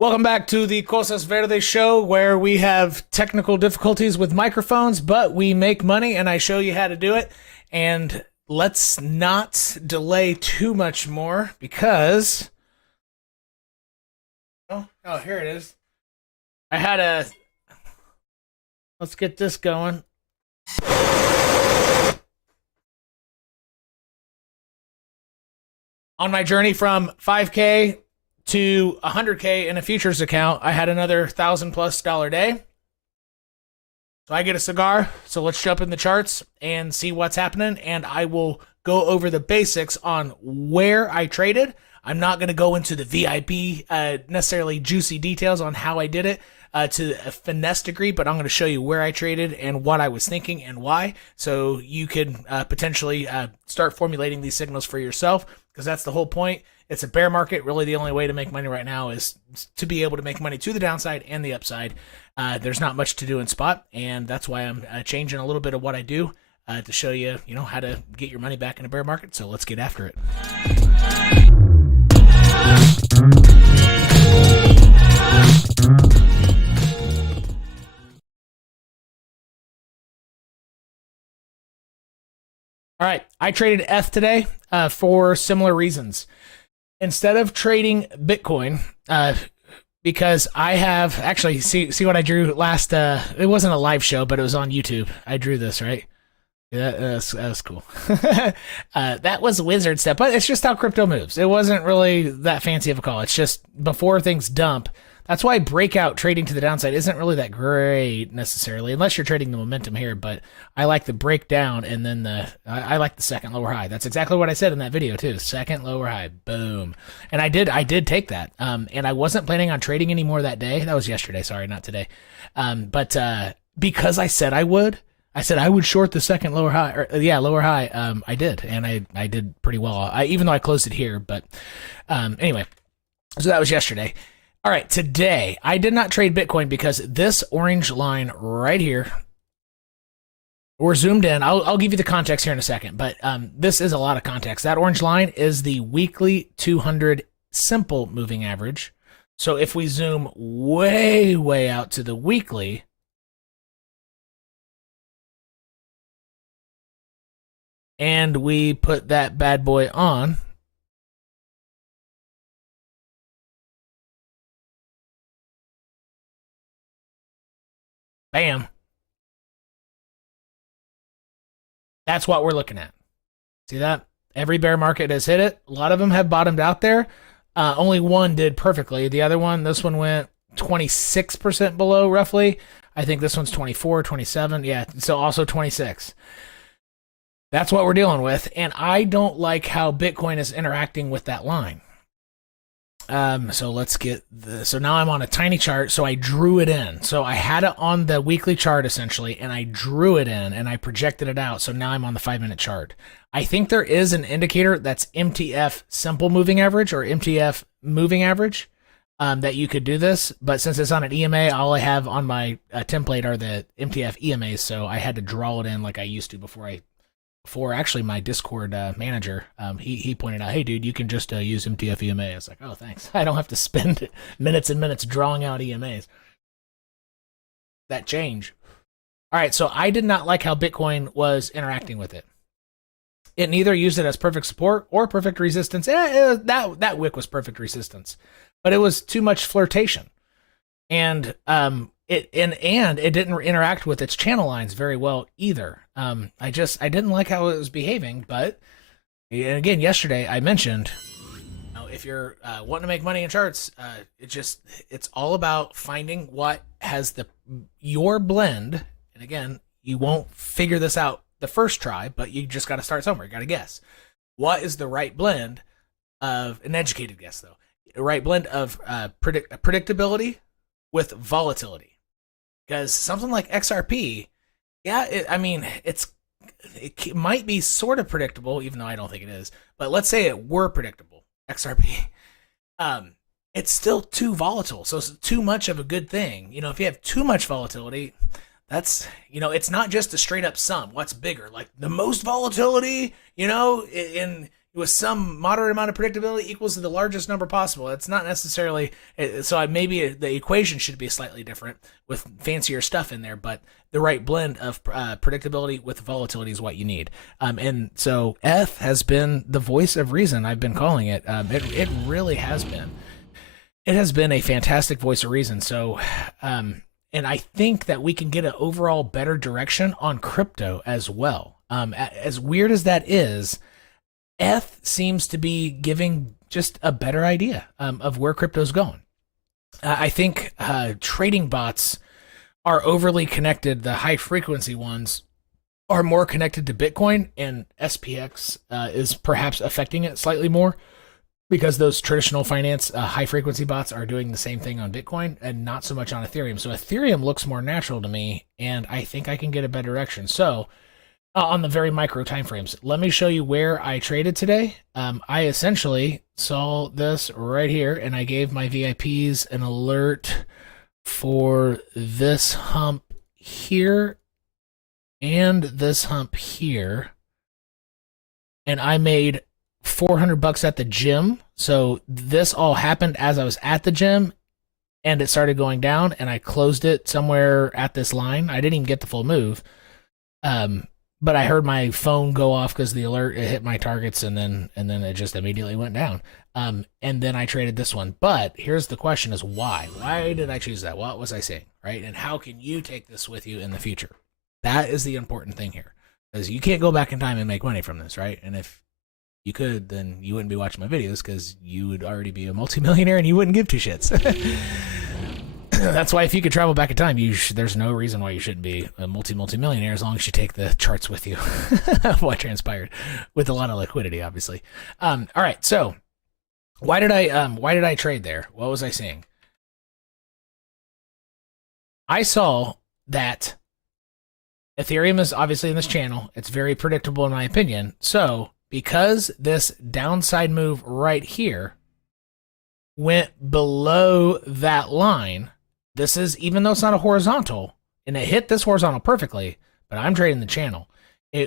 Welcome back to the Cosas Verde show, where we have technical difficulties with microphones, but we make money, and I show you how to do it. And let's not delay too much more because... Oh, here it is. Let's get this going. On my journey from 5K to 100K in a futures account, I had another $1,000+ day. So I get a cigar. So let's jump in the charts and see what's happening. And I will go over the basics on where I traded. I'm not going to go into the VIP, necessarily juicy details on how I did it to a finesse degree, but I'm going to show you where I traded and what I was thinking and why. So you can potentially start formulating these signals for yourself, because that's the whole point. It's a bear market. Really, the only way to make money right now is to be able to make money to the downside and the upside. There's not much to do in spot, and that's why I'm changing a little bit of what I do to show you, how to get your money back in a bear market. So let's get after it. All right, I traded ETH today for similar reasons. Instead of trading Bitcoin, because I have actually see what I drew last. It wasn't a live show, but it was on YouTube. I drew this, right? Yeah, that was cool. That was wizard stuff, but it's just how crypto moves. It wasn't really that fancy of a call. It's just before things dump. That's why breakout trading to the downside isn't really that great necessarily, unless you're trading the momentum here. But I like the breakdown, and then I like the second lower high. That's exactly what I said in that video too. Second lower high, boom. And I did take that. And I wasn't planning on trading anymore that day. That was yesterday. Sorry, not today. But because I said I would short the second lower high. Lower high. I did, and I did pretty well. Even though I closed it here, but anyway. So that was yesterday. All right, today, I did not trade Bitcoin because this orange line right here, we're zoomed in. I'll give you the context here in a second, but this is a lot of context. That orange line is the weekly 200 simple moving average. So if we zoom way, way out to the weekly, and we put that bad boy on, bam. That's what we're looking at. See that? Every bear market has hit it. A lot of them have bottomed out there. Only one did perfectly. The other one, this one went 26% below roughly. I think this one's 24, 27. Yeah, so also 26. That's what we're dealing with. And I don't like how Bitcoin is interacting with that line. So let's get so now I'm on a tiny chart. So I drew it in. So I had it on the weekly chart essentially, and I drew it in and I projected it out. So now I'm on the 5-minute chart. I think there is an indicator that's MTF simple moving average or MTF moving average that you could do this. But since it's on an EMA, all I have on my template are the MTF EMAs. So I had to draw it in like I used to before actually my Discord manager, he pointed out, hey, dude, you can just use MTF EMA. I was like, oh, thanks. I don't have to spend minutes and minutes drawing out EMAs. That change. All right, so I did not like how Bitcoin was interacting with it. It neither used it as perfect support or perfect resistance. That wick was perfect resistance, but it was too much flirtation. And it didn't interact with its channel lines very well either. I didn't like how it was behaving. But again, yesterday I mentioned, if you're wanting to make money in charts, it's all about finding what has your blend. And again, you won't figure this out the first try, but you just got to start somewhere. You got to guess what is the right blend of an educated guess, though. The right blend of predictability with volatility, because something like XRP, it might be sort of predictable, even though I don't think it is. But let's say it were predictable, XRP, it's still too volatile. So it's too much of a good thing. If you have too much volatility, that's, it's not just a straight up sum. What's bigger, like the most volatility, in with some moderate amount of predictability equals to the largest number possible. It's not necessarily, so maybe the equation should be slightly different with fancier stuff in there, but the right blend of predictability with volatility is what you need. And so ETH has been the voice of reason. I've been calling it. It really has been. It has been a fantastic voice of reason. So, and I think that we can get an overall better direction on crypto as well. As weird as that is, ETH seems to be giving just a better idea of where crypto's going. I think trading bots are overly connected. The high frequency ones are more connected to Bitcoin, and SPX is perhaps affecting it slightly more because those traditional finance high frequency bots are doing the same thing on Bitcoin and not so much on Ethereum. So Ethereum looks more natural to me, and I think I can get a better direction. So on the very micro timeframes, let me show you where I traded today. I essentially saw this right here, and I gave my VIPs an alert for this hump here and this hump here, and I made $400 at the gym. So this all happened as I was at the gym, and it started going down, and I closed it somewhere at this line. I didn't even get the full move, but I heard my phone go off because the alert, it hit my targets, and then it just immediately went down. And then I traded this one. But here's the question: is why? Why did I choose that? What was I saying, right? And how can you take this with you in the future? That is the important thing here, because you can't go back in time and make money from this, right? And if you could, then you wouldn't be watching my videos, because you would already be a multimillionaire and you wouldn't give two shits. That's why if you could travel back in time, there's no reason why you shouldn't be a multimillionaire, as long as you take the charts with you of what transpired, with a lot of liquidity, obviously. All right, so why did I trade there? What was I seeing? I saw that Ethereum is obviously in this channel. It's very predictable in my opinion. So because this downside move right here went below that line, this is, even though it's not a horizontal, and it hit this horizontal perfectly, but I'm trading the channel.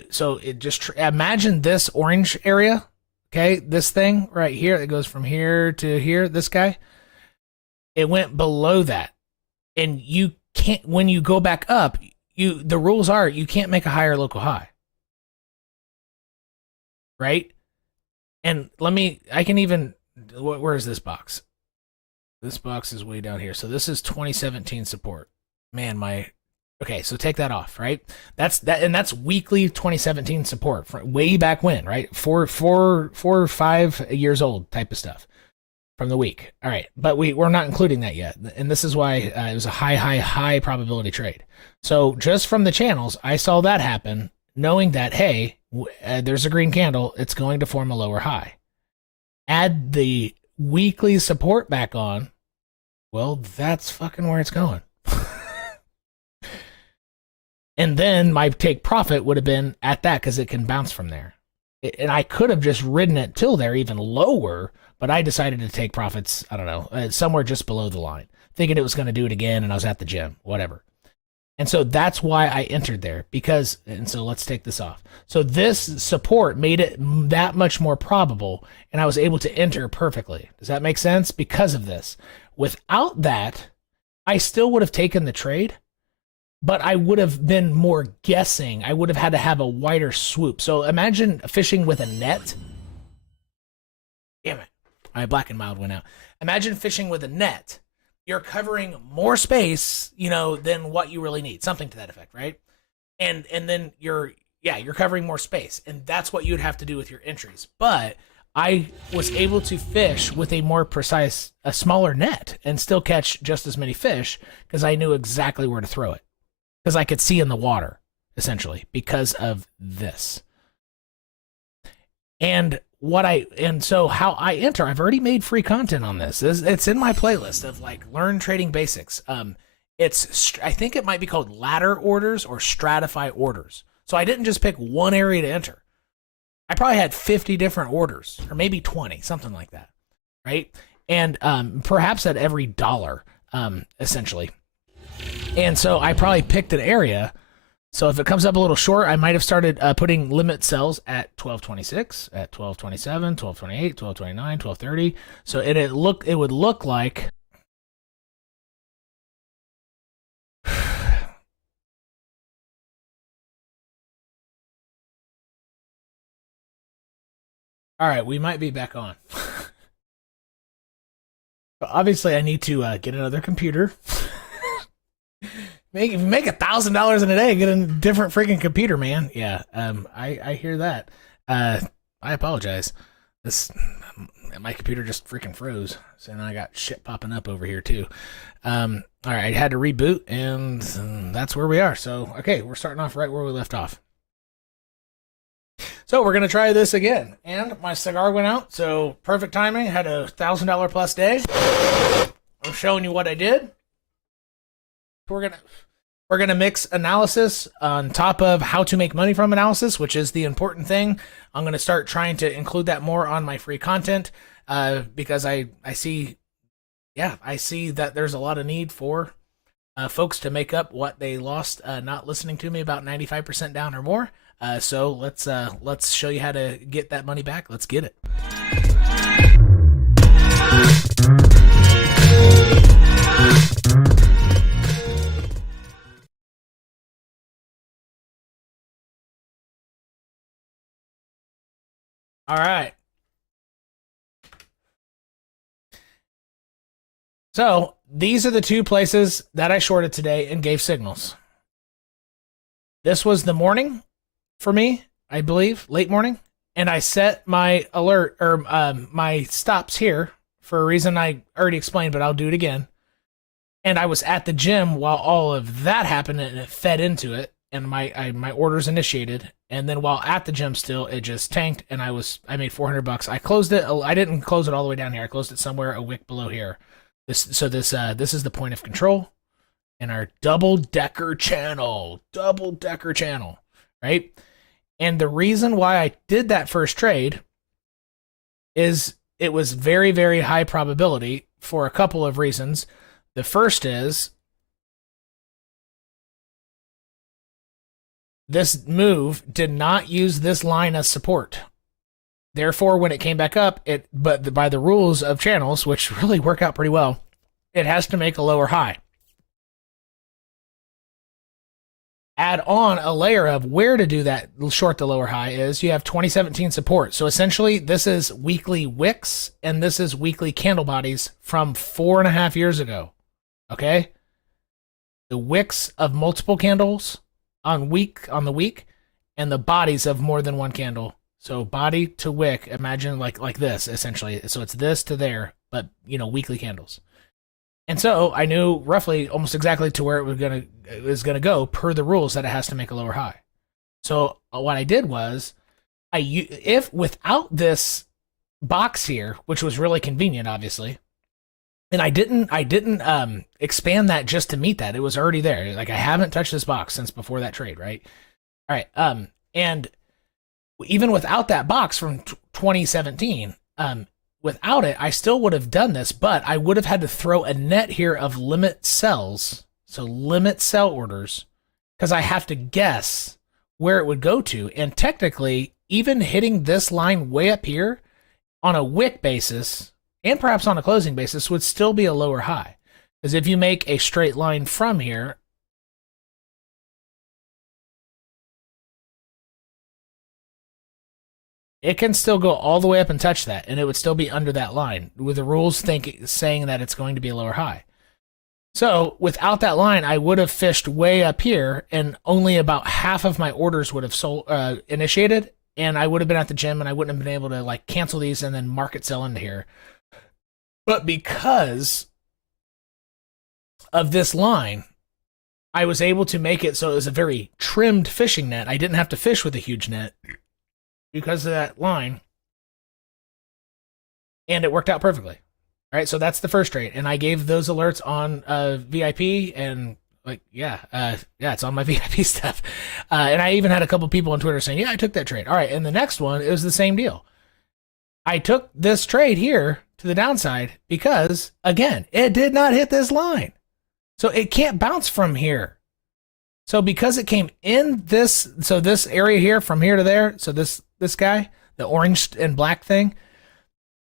So it just, imagine this orange area, okay? This thing right here that goes from here to here, this guy, it went below that. And you can't, when you go back up, the rules are you can't make a higher local high. Right? And I can even, where is this box? This box is way down here. So this is 2017 support. Man, okay, so take that off, right? That's weekly 2017 support from way back when, right? 4 or 5 years old type of stuff from the week. All right, but we're not including that yet. And this is why it was a high probability trade. So just from the channels, I saw that happen, knowing that, hey, there's a green candle, it's going to form a lower high. Add the weekly support back on, well, that's fucking where it's going. And then my take profit would have been at that, because it can bounce from there. And I could have just ridden it till there, even lower, but I decided to take profits, I don't know, somewhere just below the line, thinking it was going to do it again, and I was at the gym, whatever. And so that's why I entered there, and so let's take this off. So this support made it that much more probable, and I was able to enter perfectly. Does that make sense? Because of this. Without that, I still would have taken the trade, but I would have been more guessing. I would have had to have a wider swoop. So imagine fishing with a net. Damn it. My black and mild went out. Imagine fishing with a net. You're covering more space, than what you really need. Something to that effect, right? And then you're covering more space. And that's what you'd have to do with your entries. But I was able to fish with a more precise, a smaller net, and still catch just as many fish, because I knew exactly where to throw it. Because I could see in the water, essentially, because of this. And so how I enter, I've already made free content on this. It's in my playlist of learn trading basics. I think it might be called ladder orders or stratify orders. So I didn't just pick one area to enter. I probably had 50 different orders, or maybe 20, something like that, right? And perhaps at every dollar, essentially. And so I probably picked an area So if it comes up a little short, I might have started putting limit sells at 12.26, at 12.27, 12.28, 12.29, 12.30. So it would look like all right, we might be back on. But obviously, I need to get another computer. Make $1,000 in a day, get a different freaking computer, man. Yeah, I hear that. I apologize. My computer just freaking froze, so now I got shit popping up over here too. All right, I had to reboot, and that's where we are. So, okay, we're starting off right where we left off. So we're gonna try this again, and my cigar went out, so perfect timing. Had a $1,000 plus day. I'm showing you what I did. We're gonna mix analysis on top of how to make money from analysis, which is the important thing. I'm gonna start trying to include that more on my free content because I see that there's a lot of need for folks to make up what they lost not listening to me about 95% down or more. So let's show you how to get that money back. Let's get it. All right. So these are the two places that I shorted today and gave signals. This was the morning for me, I believe, late morning. And I set my alert or my stops here for a reason I already explained, but I'll do it again. And I was at the gym while all of that happened, and it fed into it, and my orders initiated. And then while at the gym still, it just tanked, and I made $400. I closed it. I didn't close it all the way down here. I closed it somewhere a wick below here. This is the point of control in our double-decker channel, right? And the reason why I did that first trade is it was very, very high probability for a couple of reasons. The first is this move did not use this line as support. Therefore, when it came back up, but by the rules of channels, which really work out pretty well, it has to make a lower high. Add on a layer of where to do that short the lower high is you have 2017 support. So essentially, this is weekly wicks, and this is weekly candle bodies from 4.5 years ago. Okay? The wicks of multiple candles on the week, and the bodies of more than one candle. So body to wick, imagine like this, essentially. So it's this to there, but, weekly candles. And so I knew roughly almost exactly to where it was gonna go per the rules that it has to make a lower high. So what I did was, if without this box here, which was really convenient, obviously, and I didn't expand that just to meet that. It was already there. Like, I haven't touched this box since before that trade, right? All right. And even without that box from 2017, without it, I still would have done this, but I would have had to throw a net here of limit sells, so limit sell orders, because I have to guess where it would go to. And technically, even hitting this line way up here on a wick basis, and perhaps on a closing basis, would still be a lower high. Because if you make a straight line from here, it can still go all the way up and touch that, and it would still be under that line, with the rules saying that it's going to be a lower high. So without that line, I would have fished way up here, and only about half of my orders would have initiated, and I would have been at the gym, and I wouldn't have been able to cancel these and then market sell into here. But because of this line, I was able to make it so it was a very trimmed fishing net. I didn't have to fish with a huge net because of that line, and it worked out perfectly. All right, so that's the first trade, and I gave those alerts on VIP, and it's on my VIP stuff. And I even had a couple people on Twitter saying, yeah, I took that trade. All right, and the next one, it was the same deal. I took this trade here to the downside because, again, it did not hit this line. So it can't bounce from here. So because it came in this, so this area here from here to there, so this guy, the orange and black thing,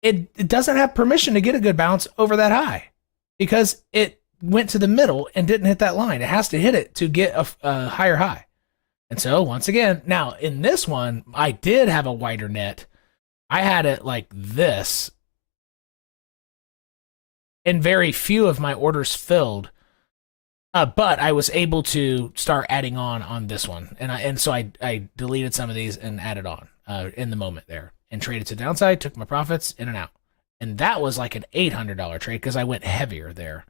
it doesn't have permission to get a good bounce over that high because it went to the middle and didn't hit that line. It has to hit it to get a higher high. And so once again, now in this one, I did have a wider net. I had it like this, and very few of my orders filled. But I was able to start adding on this one, and so I deleted some of these and added on in the moment there, and traded to the downside, took my profits in and out, and that was like an $800 trade because I went heavier there.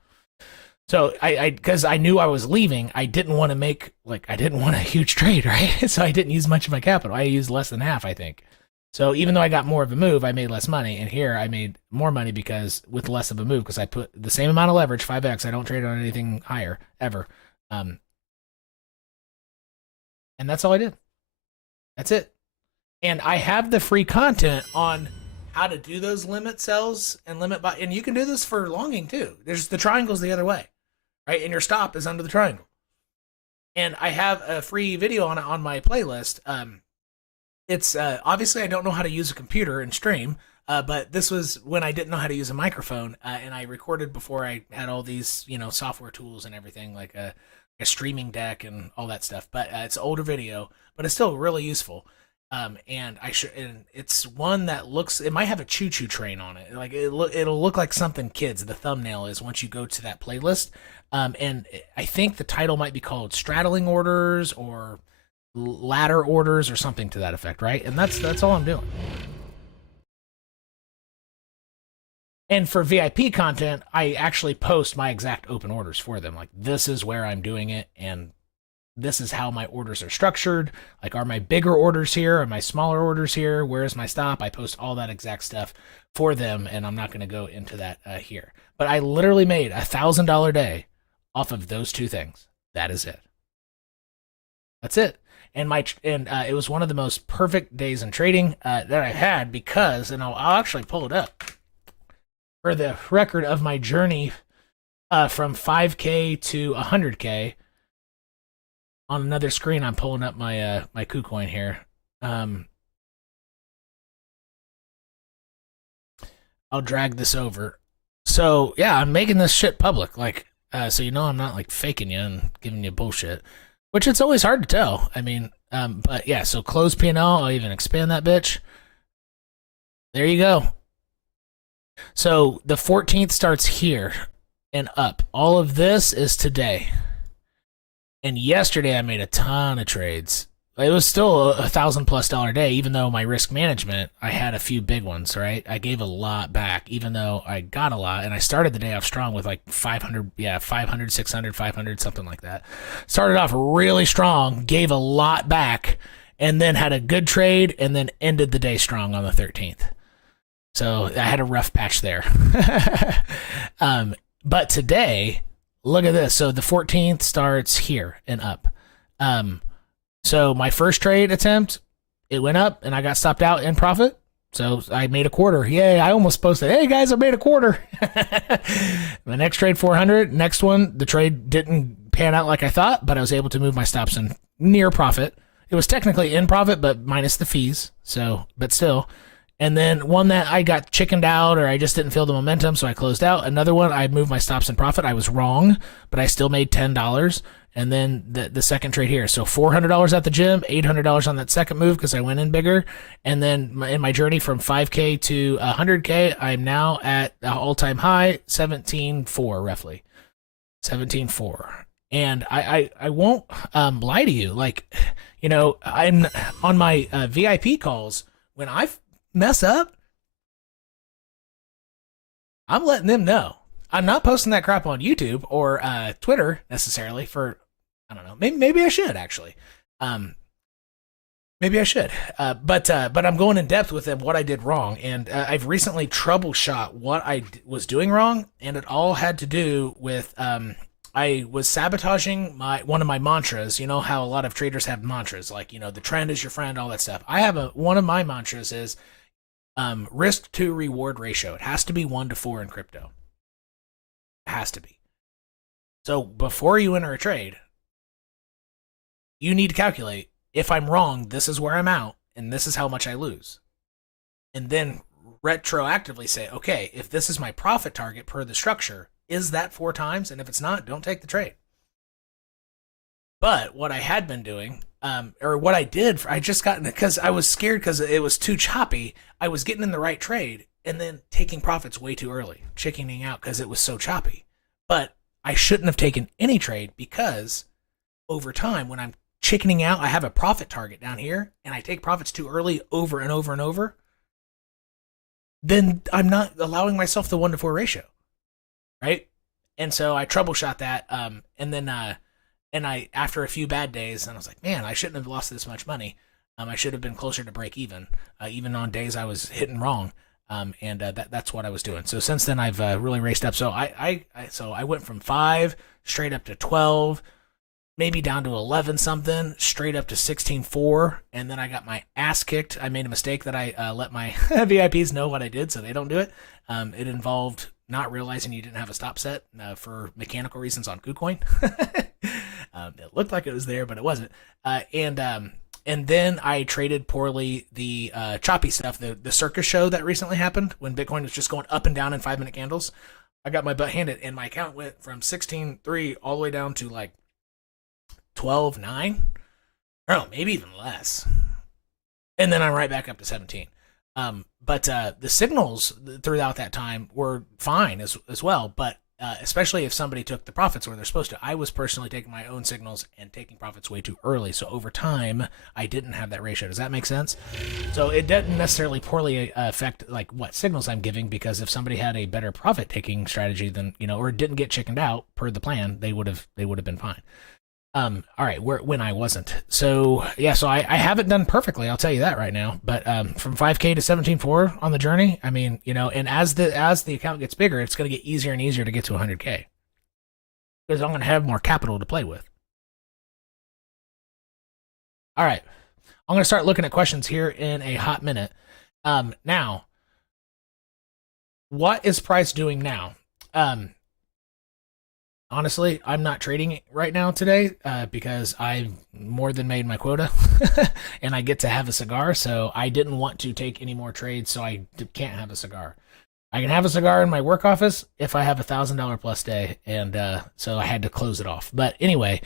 So because I knew I was leaving, I didn't want a huge trade, right? So I didn't use much of my capital. I used less than half, I think. So even though I got more of a move, I made less money. And here I made more money because with less of a move, because I put the same amount of leverage, 5x. I don't trade on anything higher ever. And that's all I did. That's it. And I have the free content on how to do those limit sells and limit buy. And you can do this for longing too. There's the triangle's the other way, right? And your stop is under the triangle. And I have a free video on it on my playlist. It's obviously I don't know how to use a computer and stream, but this was when I didn't know how to use a microphone, and I recorded before I had all these, software tools and everything, like a streaming deck and all that stuff. But it's an older video, but it's still really useful. And it's one that it might have a choo-choo train on it. Like it'll look like something kids. The thumbnail is once you go to that playlist, and I think the title might be called "Straddling Orders" or ladder orders or something to that effect, right? And that's all I'm doing. And for VIP content, I actually post my exact open orders for them. Like, this is where I'm doing it, and this is how my orders are structured. Like, are my bigger orders here? Are my smaller orders here? Where is my stop? I post all that exact stuff for them, and I'm not going to go into that here. But I literally made $1,000 day off of those two things. That is it. That's it. And it was one of the most perfect days in trading that I had because, and I'll actually pull it up for the record of my journey from 5K to 100K. On another screen, I'm pulling up my my 𝐃𝐢𝐬𝐜𝐿 here. I'll drag this over. So yeah, I'm making this shit public, like so I'm not like faking you and giving you bullshit. Which it's always hard to tell. I mean, but yeah, so close P&L, I'll even expand that bitch. There you go. So the 14th starts here and up. All of this is today. And yesterday I made a ton of trades. It was still a $1,000+ day, even though my risk management, I had a few big ones, right? I gave a lot back, even though I got a lot. And I started the day off strong with like 500, 600, 500, something like that. Started off really strong, gave a lot back, and then had a good trade, and then ended the day strong on the 13th. So I had a rough patch there. But today, look at this. So the 14th starts here and up. So my first trade attempt, it went up and I got stopped out in profit. So I made a quarter. Yay, I almost posted, hey guys, I made a quarter. My next trade, 400. Next one, the trade didn't pan out like I thought, but I was able to move my stops in near profit. It was technically in profit, but minus the fees. So, but still. And then one that I got chickened out or I just didn't feel the momentum, so I closed out. Another one, I moved my stops in profit. I was wrong, but I still made $10. And then the second trade here. So $400 at the gym, $800 on that second move because I went in bigger. And then in my journey from 5K to 100K, I'm now at the all-time high, 17.4 roughly. 17.4. And I won't lie to you. Like, I'm on my VIP calls, when I mess up, I'm letting them know. I'm not posting that crap on YouTube or Twitter necessarily for, I don't know, maybe I should actually. Maybe I should. But I'm going in depth with them what I did wrong. And I've recently troubleshot what I was doing wrong. And it all had to do with I was sabotaging one of my mantras. You know how a lot of traders have mantras, like, the trend is your friend, all that stuff. I have one of my mantras is risk to reward ratio. It has to be 1-to-4 in crypto. It has to be. So before you enter a trade, you need to calculate, if I'm wrong, this is where I'm out, and this is how much I lose. And then retroactively say, okay, if this is my profit target per the structure, is that 4 times? And if it's not, don't take the trade. But what I had been doing, or what I did, I just got, because I was scared because it was too choppy, I was getting in the right trade and then taking profits way too early, chickening out because it was so choppy. But I shouldn't have taken any trade, because over time, when I'm chickening out, I have a profit target down here, and I take profits too early over and over and over, then I'm not allowing myself the 1-to-4 ratio, right? And so I troubleshot that, and then after a few bad days, and I was like, man, I shouldn't have lost this much money. I should have been closer to break even on days I was hitting wrong. That's what I was doing. So since then, I've really raced up. So I went from 5 straight up to 12, maybe down to 11 something, straight up to 16.4, and then I got my ass kicked. I made a mistake that I let my VIPs know what I did, so they don't do it. It involved not realizing you didn't have a stop set for mechanical reasons on KuCoin. It looked like it was there, but it wasn't. And then I traded poorly the choppy stuff, the circus show that recently happened when Bitcoin was just going up and down in 5-minute candles. I got my butt handed, and my account went from 16.3 all the way down to like 12.9. Oh, maybe even less. And then I'm right back up to 17. But the signals throughout that time were fine as well. But especially if somebody took the profits where they're supposed to. I was personally taking my own signals and taking profits way too early. So over time, I didn't have that ratio. Does that make sense? So it didn't necessarily poorly affect like what signals I'm giving, because if somebody had a better profit taking strategy than, or didn't get chickened out per the plan, they would have been fine. All right, when I wasn't. So yeah, so I haven't done perfectly, I'll tell you that right now. But from 5K to 17.4 on the journey, I mean, and as the account gets bigger, it's going to get easier and easier to get to 100K, because I'm going to have more capital to play with. All right, I'm going to start looking at questions here in a hot minute. Now, what is price doing now? Honestly, I'm not trading it right now today because I've more than made my quota and I get to have a cigar. So I didn't want to take any more trades, so I can't have a cigar. I can have a cigar in my work office if I have $1,000 plus day, and so I had to close it off. But anyway,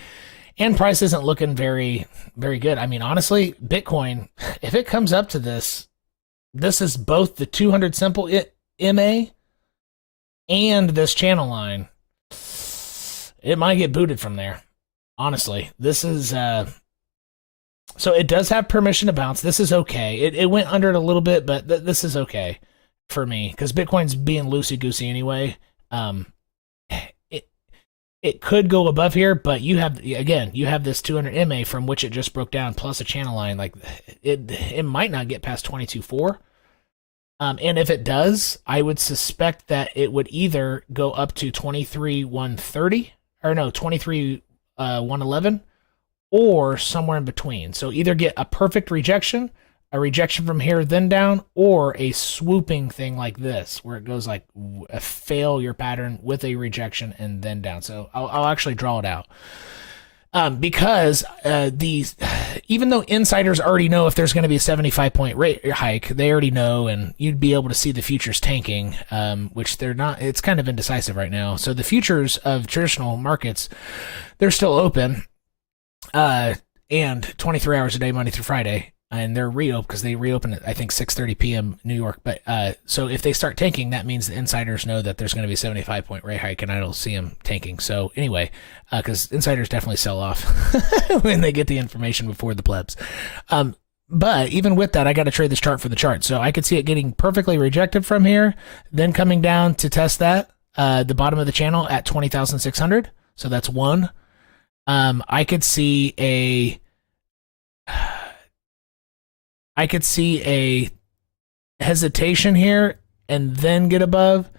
and price isn't looking very, very good. I mean, honestly, Bitcoin, if it comes up to this is both the 200 simple MA and this channel line. It might get booted from there. Honestly, this is so it does have permission to bounce. This is okay. It went under it a little bit, but this is okay for me because Bitcoin's being loosey-goosey anyway. It could go above here, but you have this 200 MA from which it just broke down, plus a channel line. Like it might not get past 22.4. And if it does, I would suspect that it would either go up to 23.130 or no 23.111 or somewhere in between. So either get a perfect rejection, a rejection from here then down, or a swooping thing like this where it goes like a failure pattern with a rejection and then down. So I'll actually draw it out. Because even though insiders already know if there's going to be a 75-point rate hike, they already know, and you'd be able to see the futures tanking, which they're not. It's kind of indecisive right now. So the futures of traditional markets, they're still open, and 23 hours a day, Monday through Friday. And they're reopened because they reopen at, I think, 6:30 p.m. New York. But so if they start tanking, that means the insiders know that there's going to be a 75-point rate hike, and I don't see them tanking. So anyway, because insiders definitely sell off when they get the information before the plebs. But even with that, I got to trade this chart for the chart. So I could see it getting perfectly rejected from here, then coming down to test that, the bottom of the channel at 20,600. So that's one. I could see a hesitation here and then get above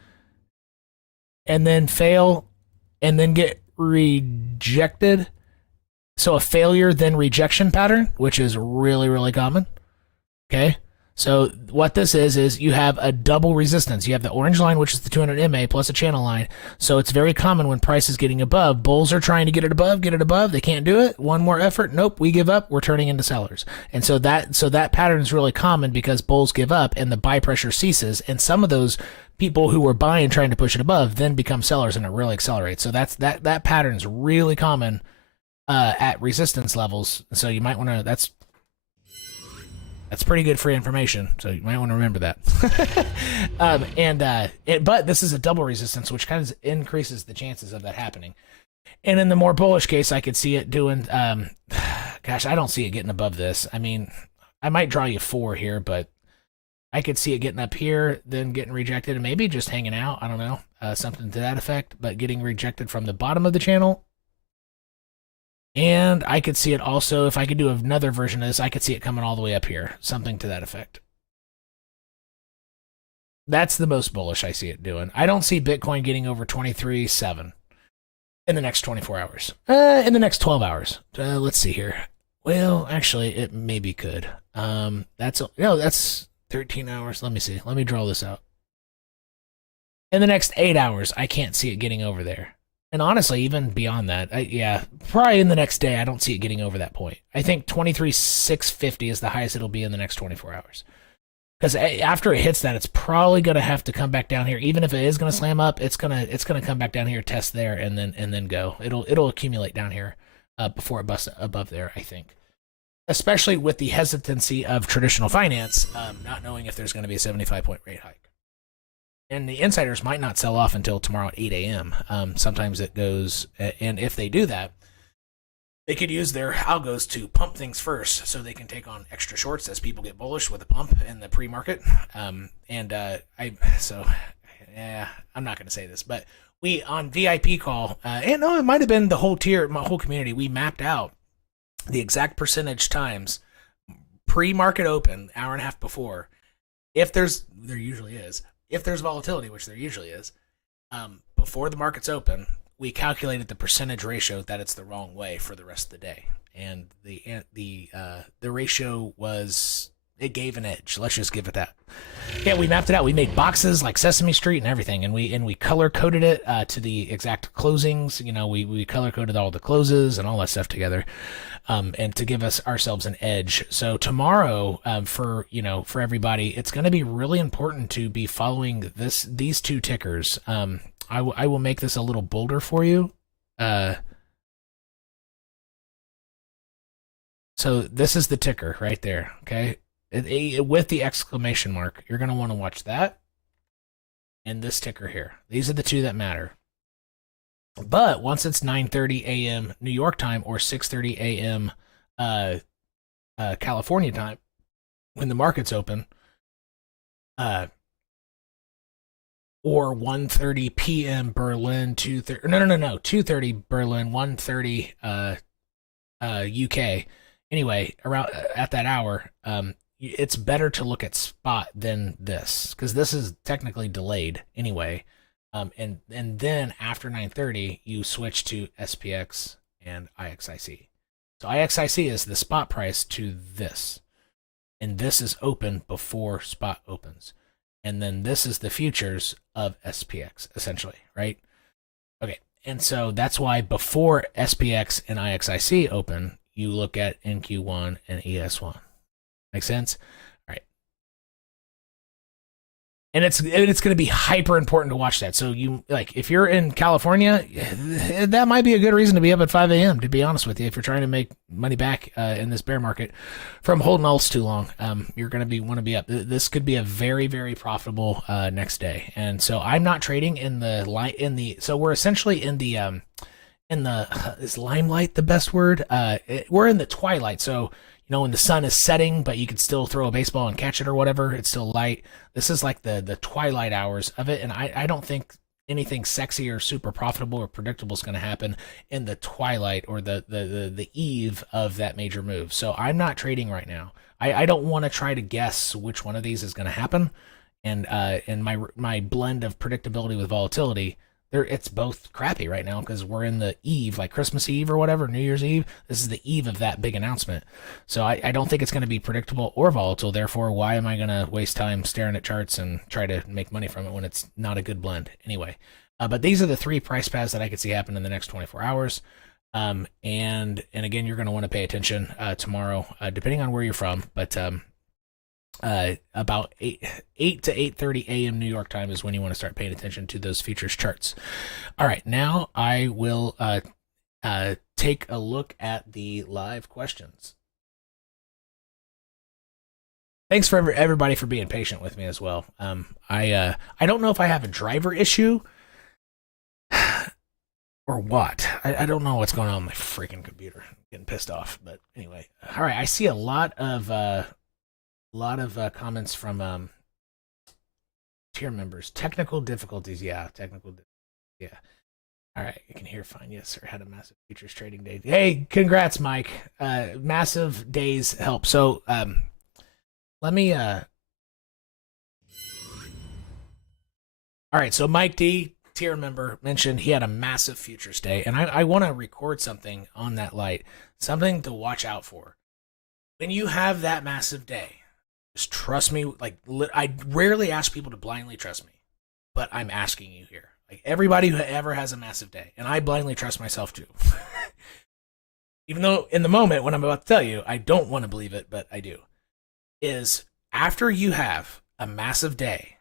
and then fail and then get rejected. So a failure then rejection pattern, which is really, really common. Okay. So what this is you have a double resistance. You have the orange line, which is the 200 MA plus a channel line. So it's very common when price is getting above. Bulls are trying to get it above. They can't do it. One more effort. Nope, we give up. We're turning into sellers. And so that pattern is really common because bulls give up and the buy pressure ceases. And some of those people who were buying trying to push it above then become sellers and it really accelerates. So that pattern is really common at resistance levels. So you might want to, that's pretty good free information, so you might want to remember that. But this is a double resistance, which kind of increases the chances of that happening. And in the more bullish case, I could see it doing, gosh, I don't see it getting above this. I mean, I might draw you 4 here, but I could see it getting up here, then getting rejected, and maybe just hanging out. I don't know, something to that effect, but getting rejected from the bottom of the channel. And I could see it also, if I could do another version of this, I could see it coming all the way up here. Something to that effect. That's the most bullish I see it doing. I don't see Bitcoin getting over 23.7 in the next 24 hours. In the next 12 hours. Let's see here. Well, actually, it maybe could. That's 13 hours. Let me see. Let me draw this out. In the next 8 hours, I can't see it getting over there. And honestly, even beyond that, probably in the next day, I don't see it getting over that point. I think 23,650 is the highest it'll be in the next 24 hours. Because after it hits that, it's probably going to have to come back down here. Even if it is going to slam up, it's gonna come back down here, test there, and then go. It'll accumulate down here before it busts above there, I think. Especially with the hesitancy of traditional finance, not knowing if there's going to be a 75-point rate hike. And the insiders might not sell off until tomorrow at 8 a.m. Sometimes it goes, and if they do that, they could use their algos to pump things first so they can take on extra shorts as people get bullish with a pump in the pre-market. I'm not going to say this, but we on VIP call, and no, it might have been the whole tier, my whole community, we mapped out the exact percentage times pre-market open, hour and a half before, there usually is, if there's volatility, which there usually is, before the market's open, we calculated the percentage ratio that it's the wrong way for the rest of the day, and the ratio was, it gave an edge. Let's just give it that. Yeah, we mapped it out. We made boxes like Sesame Street and everything, and we color coded it to the exact closings. You know, we color coded all the closes and all that stuff together, and to give ourselves an edge. So tomorrow, for everybody, it's going to be really important to be following these two tickers. I will make this a little bolder for you. So this is the ticker right there. Okay. With the exclamation mark, you're going to want to watch that and this ticker here. These are the two that matter. But once it's 9:30 a.m. New York time or 6:30 a.m. California time, when the market's open, or 1:30 p.m. Berlin, 2:30 Berlin, 1:30 UK. Anyway, around at that hour, it's better to look at spot than this, because this is technically delayed anyway. And then after 9:30, you switch to SPX and IXIC. So IXIC is the spot price to this, and this is open before spot opens, and then this is the futures of SPX essentially, right? Okay, and so that's why before SPX and IXIC open, you look at NQ1 and ES1. Make sense? All right. And it's going to be hyper important to watch that. So if you're in California, that might be a good reason to be up at 5 a.m., to be honest with you. If you're trying to make money back in this bear market from holding alts too long, you're going to want to be up. This could be a very, very profitable next day. And so I'm not trading so we're essentially in the is limelight the best word? We're in the twilight. So, when the sun is setting, but you could still throw a baseball and catch it or whatever, it's still light. This is like the twilight hours of it. And I don't think anything sexy or super profitable or predictable is going to happen in the twilight or the eve of that major move. So I'm not trading right now. I don't want to try to guess which one of these is going to happen. And my blend of predictability with volatility, it's both crappy right now because we're in the eve, like Christmas Eve or whatever, New Year's Eve. This is the eve of that big announcement. So I don't think it's going to be predictable or volatile. Therefore, why am I going to waste time staring at charts and try to make money from it when it's not a good blend anyway? But these are the 3 price paths that I could see happen in the next 24 hours. And again, you're going to want to pay attention tomorrow, depending on where you're from. But about 8 to 8:30 a.m. New York time is when you want to start paying attention to those futures charts. All right, now I will take a look at the live questions. Thanks for everybody for being patient with me as well. I don't know if I have a driver issue or what. I don't know what's going on with my freaking computer. I'm getting pissed off. But anyway, all right. I see a lot of comments from tier members. Technical difficulties, yeah. Yeah. All right, I can hear fine. Yes, sir. Had a massive futures trading day. Hey, congrats, Mike. Massive days help. So let me. All right, so Mike D, tier member, mentioned he had a massive futures day, and I want to record something on that light, something to watch out for. When you have that massive day, just trust me. Like, I rarely ask people to blindly trust me, but I'm asking you here. Like, everybody who ever has a massive day, and I blindly trust myself too. Even though in the moment when I'm about to tell you, I don't want to believe it, but I do. Is after you have a massive day,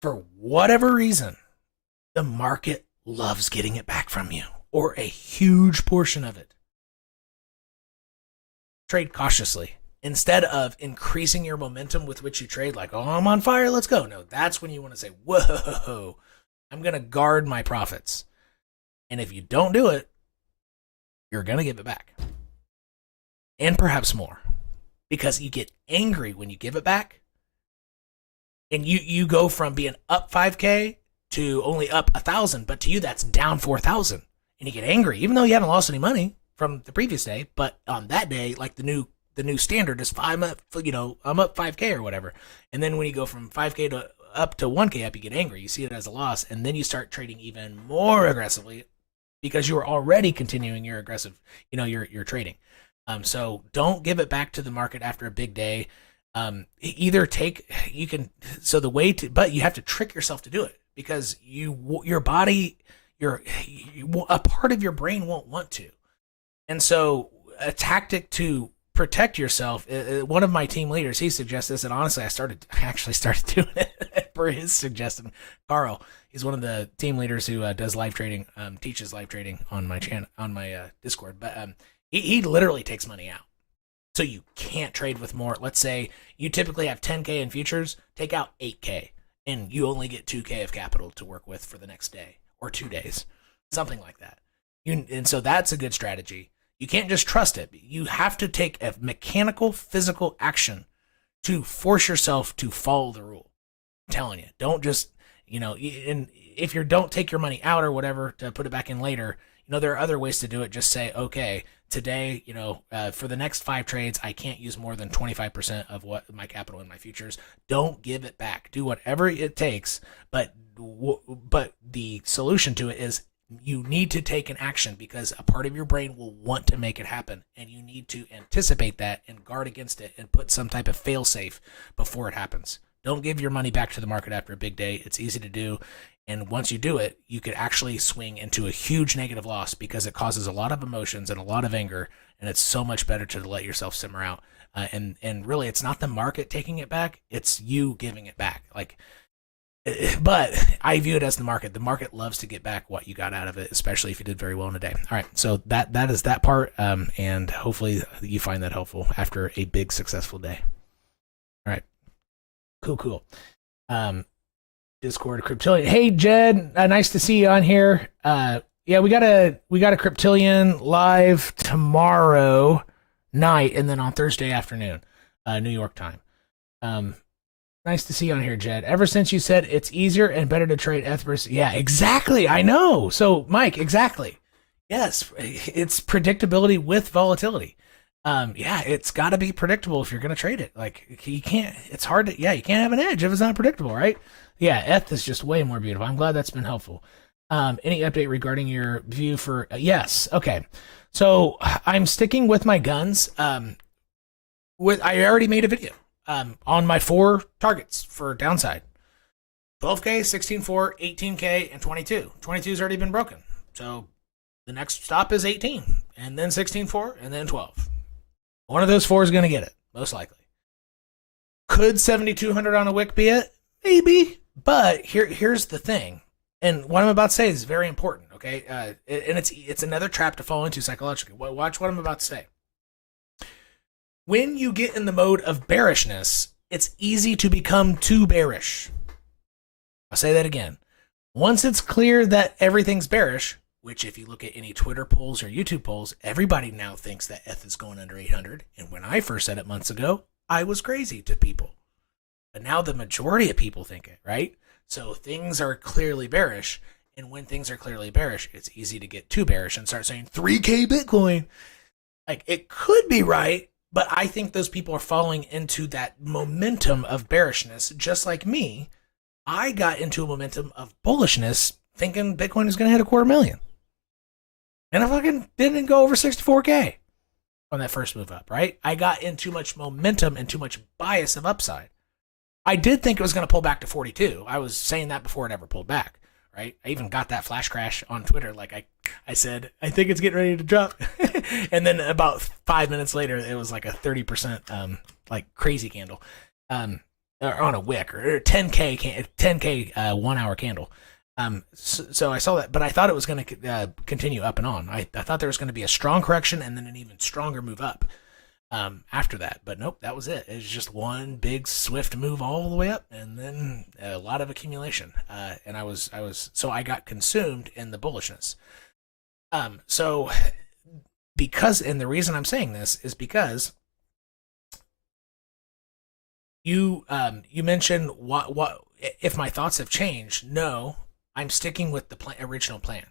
for whatever reason, the market loves getting it back from you, or a huge portion of it. Trade cautiously. Instead of increasing your momentum with which you trade, like, oh, I'm on fire, let's go. No, that's when you want to say, whoa, I'm going to guard my profits. And if you don't do it, you're going to give it back. And perhaps more. Because you get angry when you give it back. And you go from being up 5K to only up 1,000, but to you that's down 4,000. And you get angry, even though you haven't lost any money from the previous day. But on that day, like the new standard is I'm up 5K or whatever. And then when you go from 5K to up to 1K up, you get angry. You see it as a loss, and then you start trading even more aggressively because you were already continuing your aggressive, your trading. So don't give it back to the market after a big day. But you have to trick yourself to do it because your body, a part of your brain won't want to. And so a tactic to protect yourself, one of my team leaders, he suggests this, and honestly, I actually started doing it for his suggestion. Carl, he's one of the team leaders who does live trading, teaches live trading on my channel, on my Discord. But he literally takes money out, so you can't trade with more. Let's say you typically have 10K in futures, take out 8K, and you only get 2K of capital to work with for the next day or 2 days, something like that. And so that's a good strategy. You can't just trust it. You have to take a mechanical, physical action to force yourself to follow the rule. I'm telling you, don't just, and if you don't take your money out or whatever to put it back in later, there are other ways to do it. Just say, okay, today, for the next 5 trades, I can't use more than 25% of what my capital in my futures. Don't give it back. Do whatever it takes. But the solution to it is you need to take an action because a part of your brain will want to make it happen, and you need to anticipate that and guard against it and put some type of fail-safe before it happens. Don't give your money back to the market after a big day. It's easy to do, and once you do it, you could actually swing into a huge negative loss because it causes a lot of emotions and a lot of anger, and it's so much better to let yourself simmer out. And really, it's not the market taking it back; it's you giving it back. But I view it as the market. The market loves to get back what you got out of it, especially if you did very well in a day. All right, so that is that part, and hopefully you find that helpful after a big successful day. All right, cool. Discord Cryptillion. Hey Jed, nice to see you on here. Yeah, we got a Cryptillion live tomorrow night, and then on Thursday afternoon, New York time. Nice to see you on here, Jed. Ever since you said it's easier and better to trade ETH, yeah, exactly. I know. So, Mike, exactly. Yes, it's predictability with volatility. Yeah, it's got to be predictable if you're going to trade it. Like, you can't. It's hard to. Yeah, you can't have an edge if it's not predictable, right? Yeah, ETH is just way more beautiful. I'm glad that's been helpful. Any update regarding your view for yes? Okay, so I'm sticking with my guns. I already made a video on my 4 targets for downside: 12K, 16.4, 18K, and 22. 22's already been broken, so the next stop is 18, and then 16.4, and then 12. One of those 4 is going to get it, most likely. Could 7,200 on a wick be it? Maybe, but here's the thing, and what I'm about to say is very important. Okay, and it's another trap to fall into psychologically. Watch what I'm about to say. When you get in the mode of bearishness, it's easy to become too bearish. I'll say that again. Once it's clear that everything's bearish, which if you look at any Twitter polls or YouTube polls, everybody now thinks that ETH is going under 800. And when I first said it months ago, I was crazy to people. But now the majority of people think it, right? So things are clearly bearish. And when things are clearly bearish, it's easy to get too bearish and start saying 3K Bitcoin. Like, it could be right, but I think those people are falling into that momentum of bearishness, just like me. I got into a momentum of bullishness thinking Bitcoin is going to hit 250,000. And I fucking didn't go over 64K on that first move up, right? I got in too much momentum and too much bias of upside. I did think it was going to pull back to 42. I was saying that before it ever pulled back, right? I even got that flash crash on Twitter. Like I said, I think it's getting ready to drop. And then about 5 minutes later, it was like a 30% like crazy candle or on a wick or 10K 1 hour candle. So I saw that, but I thought it was going to continue up and on. I thought there was going to be a strong correction and then an even stronger move up after that. But nope, that was it. It was just one big swift move all the way up, and then a lot of accumulation. And I got consumed in the bullishness. So because, and the reason I'm saying this is because you mentioned what if my thoughts have changed. No, I'm sticking with the original plan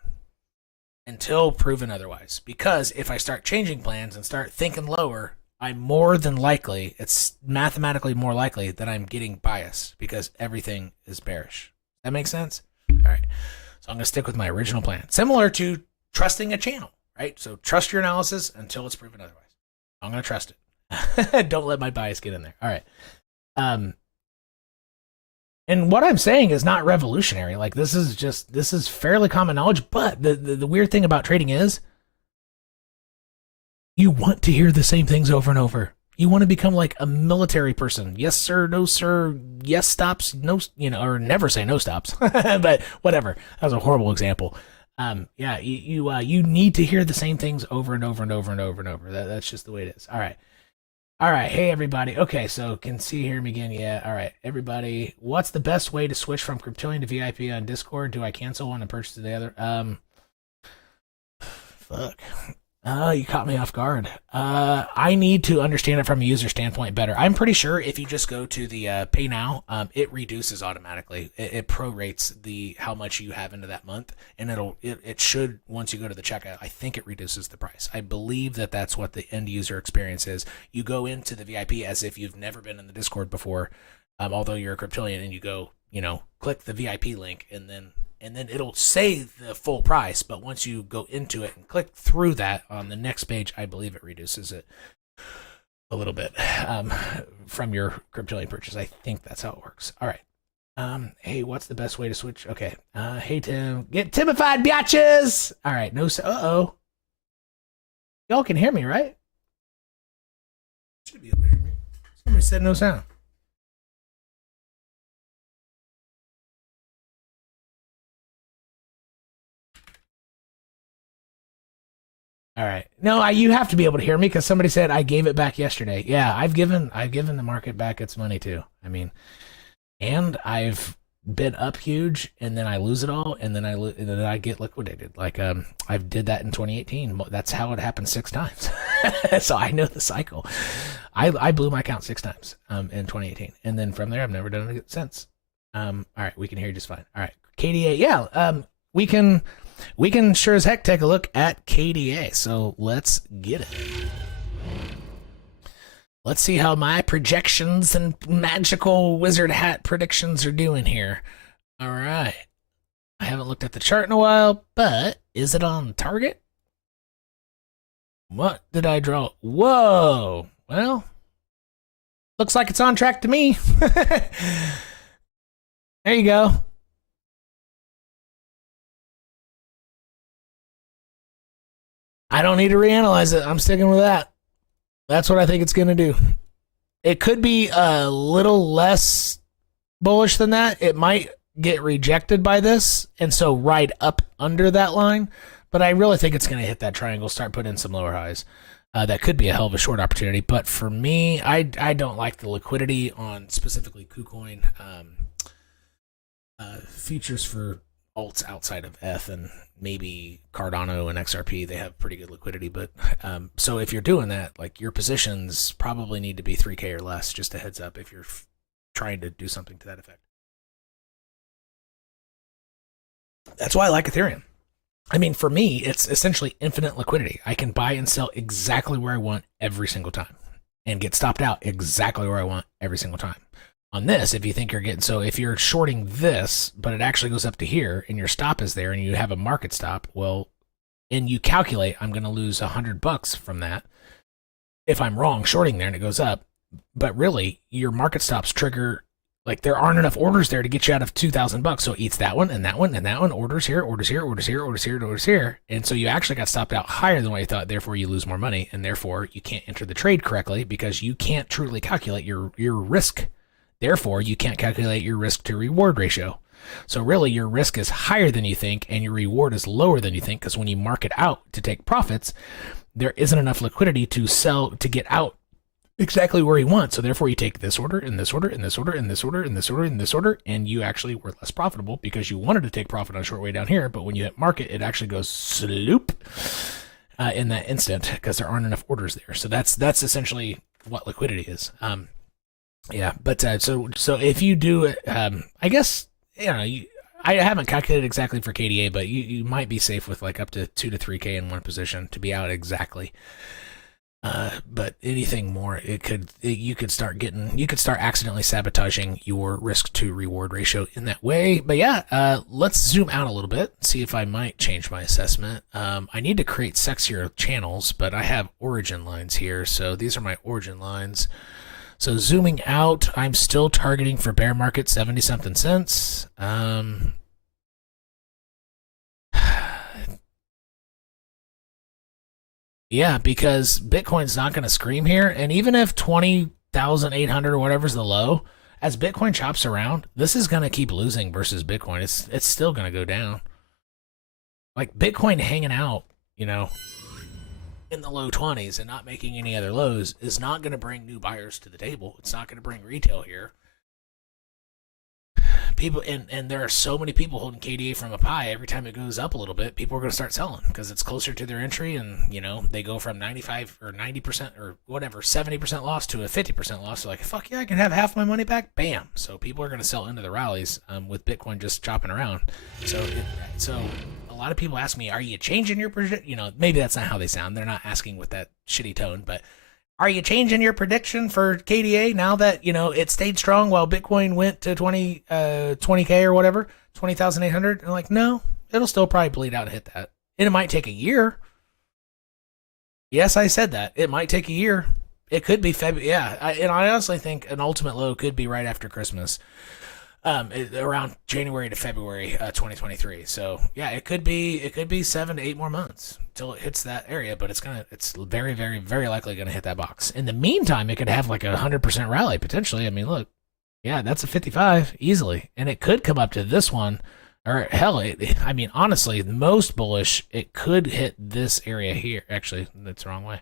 until proven otherwise. Because if I start changing plans and start thinking lower, I'm more than likely, it's mathematically more likely that I'm getting biased because everything is bearish. That makes sense? All right. So I'm going to stick with my original plan. Similar to trusting a channel, right? So trust your analysis until it's proven otherwise. I'm going to trust it. Don't let my bias get in there. All right. And what I'm saying is not revolutionary. Like, this is fairly common knowledge, but the weird thing about trading is you want to hear the same things over and over. You want to become like a military person. Yes, sir. No, sir. Yes, stops. No, or never say no stops. But whatever. That was a horrible example. Yeah, you need to hear the same things over and over and over and over and over. That's just the way it is. All right. All right, hey everybody. Okay, so can hear me again? Yeah. All right, everybody. What's the best way to switch from Capitulation to VIP on Discord? Do I cancel one and purchase the other? Fuck. You caught me off guard. I need to understand it from a user standpoint better. I'm pretty sure if you just go to the pay now, it reduces automatically. It prorates how much you have into that month, and it should, once you go to the checkout, I think it reduces the price. I believe that's what the end user experience is. You go into the VIP as if you've never been in the Discord before, although you're a Cryptilian, and you go, click the VIP link, and then it'll say the full price, but once you go into it and click through that on the next page, I believe it reduces it a little bit from your Cryptilian purchase. I think that's how it works. All right. Hey, what's the best way to switch? Okay. Hey, Tim. Get Timified, biatches! All right. No, uh-oh. Y'all can hear me, right? Should be able to hear me. Somebody said no sound. All right. No, you have to be able to hear me because somebody said I gave it back yesterday. Yeah, I've given the market back its money too. I mean, and I've bid up huge and then I lose it all and then I get liquidated. Like I did that in 2018. That's how it happened 6 times. So I know the cycle. I blew my account 6 times in 2018, and then from there I've never done it since. All right, we can hear you just fine. All right, KDA. Yeah, we can sure as heck take a look at KDA. So let's get it. Let's see how my projections and magical wizard hat predictions are doing here. All right. I haven't looked at the chart in a while, but is it on target? What did I draw? Whoa. Well, looks like it's on track to me. There you go. I don't need to reanalyze it. I'm sticking with that. That's what I think it's going to do. It could be a little less bullish than that. It might get rejected by this, and so ride up under that line. But I really think it's going to hit that triangle, start putting in some lower highs. That could be a hell of a short opportunity. But for me, I don't like the liquidity on specifically KuCoin futures for alts outside of ETH and maybe Cardano and XRP. They have pretty good liquidity. But so if you're doing that, like your positions probably need to be 3K or less, just a heads up if you're trying to do something to that effect. That's why I like Ethereum. I mean, for me, it's essentially infinite liquidity. I can buy and sell exactly where I want every single time and get stopped out exactly where I want every single time. On this, if you think you're getting, so if you're shorting this, but it actually goes up to here and your stop is there and you have a market stop, well, and you calculate, I'm going to lose $100 from that if I'm wrong shorting there and it goes up. But really, your market stops trigger, like there aren't enough orders there to get you out of $2,000. So it eats that one and that one and that one, orders here, orders here, orders here, orders here, orders here. And so you actually got stopped out higher than what you thought. Therefore, you lose more money. And therefore, you can't enter the trade correctly because you can't truly calculate your risk. Therefore, you can't calculate your risk to reward ratio. So really, your risk is higher than you think and your reward is lower than you think because when you mark it out to take profits, there isn't enough liquidity to sell, to get out exactly where you want. So therefore you take this order and this order and this order and this order and this order and this order, and you actually were less profitable because you wanted to take profit on a short way down here, but when you hit market, it actually goes sloop in that instant because there aren't enough orders there. So that's essentially what liquidity is. Yeah, but so if you do it, I guess, you know, I haven't calculated exactly for KDA, but you might be safe with like up to 2 to 3K in one position to be out exactly. But anything more, you could start accidentally sabotaging your risk to reward ratio in that way. But yeah, let's zoom out a little bit, see if I might change my assessment. I need to create sexier channels, but I have origin lines here. So these are my origin lines. So zooming out, I'm still targeting for bear market 70 something cents. Yeah, because Bitcoin's not going to scream here. And even if 20,800 or whatever's the low, as Bitcoin chops around, this is going to keep losing versus Bitcoin. It's still going to go down. Like Bitcoin hanging out, you know, in the low 20s and not making any other lows is not going to bring new buyers to the table. It's not going to bring retail here. People, and there are so many people holding KDA from a pie. Every time it goes up a little bit, people are going to start selling because it's closer to their entry, and you know they go from 95 or 90% or whatever 70% loss to a 50% loss. So like, fuck yeah, I can have half my money back. Bam! So people are going to sell into the rallies with Bitcoin just chopping around. So a lot of people ask me, "Are you changing your prediction?" You know, maybe that's not how they sound. They're not asking with that shitty tone, but. Are you changing your prediction for KDA now that, you know, it stayed strong while Bitcoin went to 20K or whatever, 20,800? And like, no, it'll still probably bleed out and hit that. And it might take a year. Yes, I said that. It might take a year. It could be February. Yeah, and I honestly think an ultimate low could be right after Christmas, around January to February 2023. So yeah, it could be 7 to 8 more months till it hits that area, but it's very, very, very likely gonna hit that box. In the meantime, it could have like 100% rally potentially. I mean, look, yeah, that's a 55 easily, and it could come up to this one, or hell, I mean, honestly, the most bullish, it could hit this area here. Actually, that's the wrong way.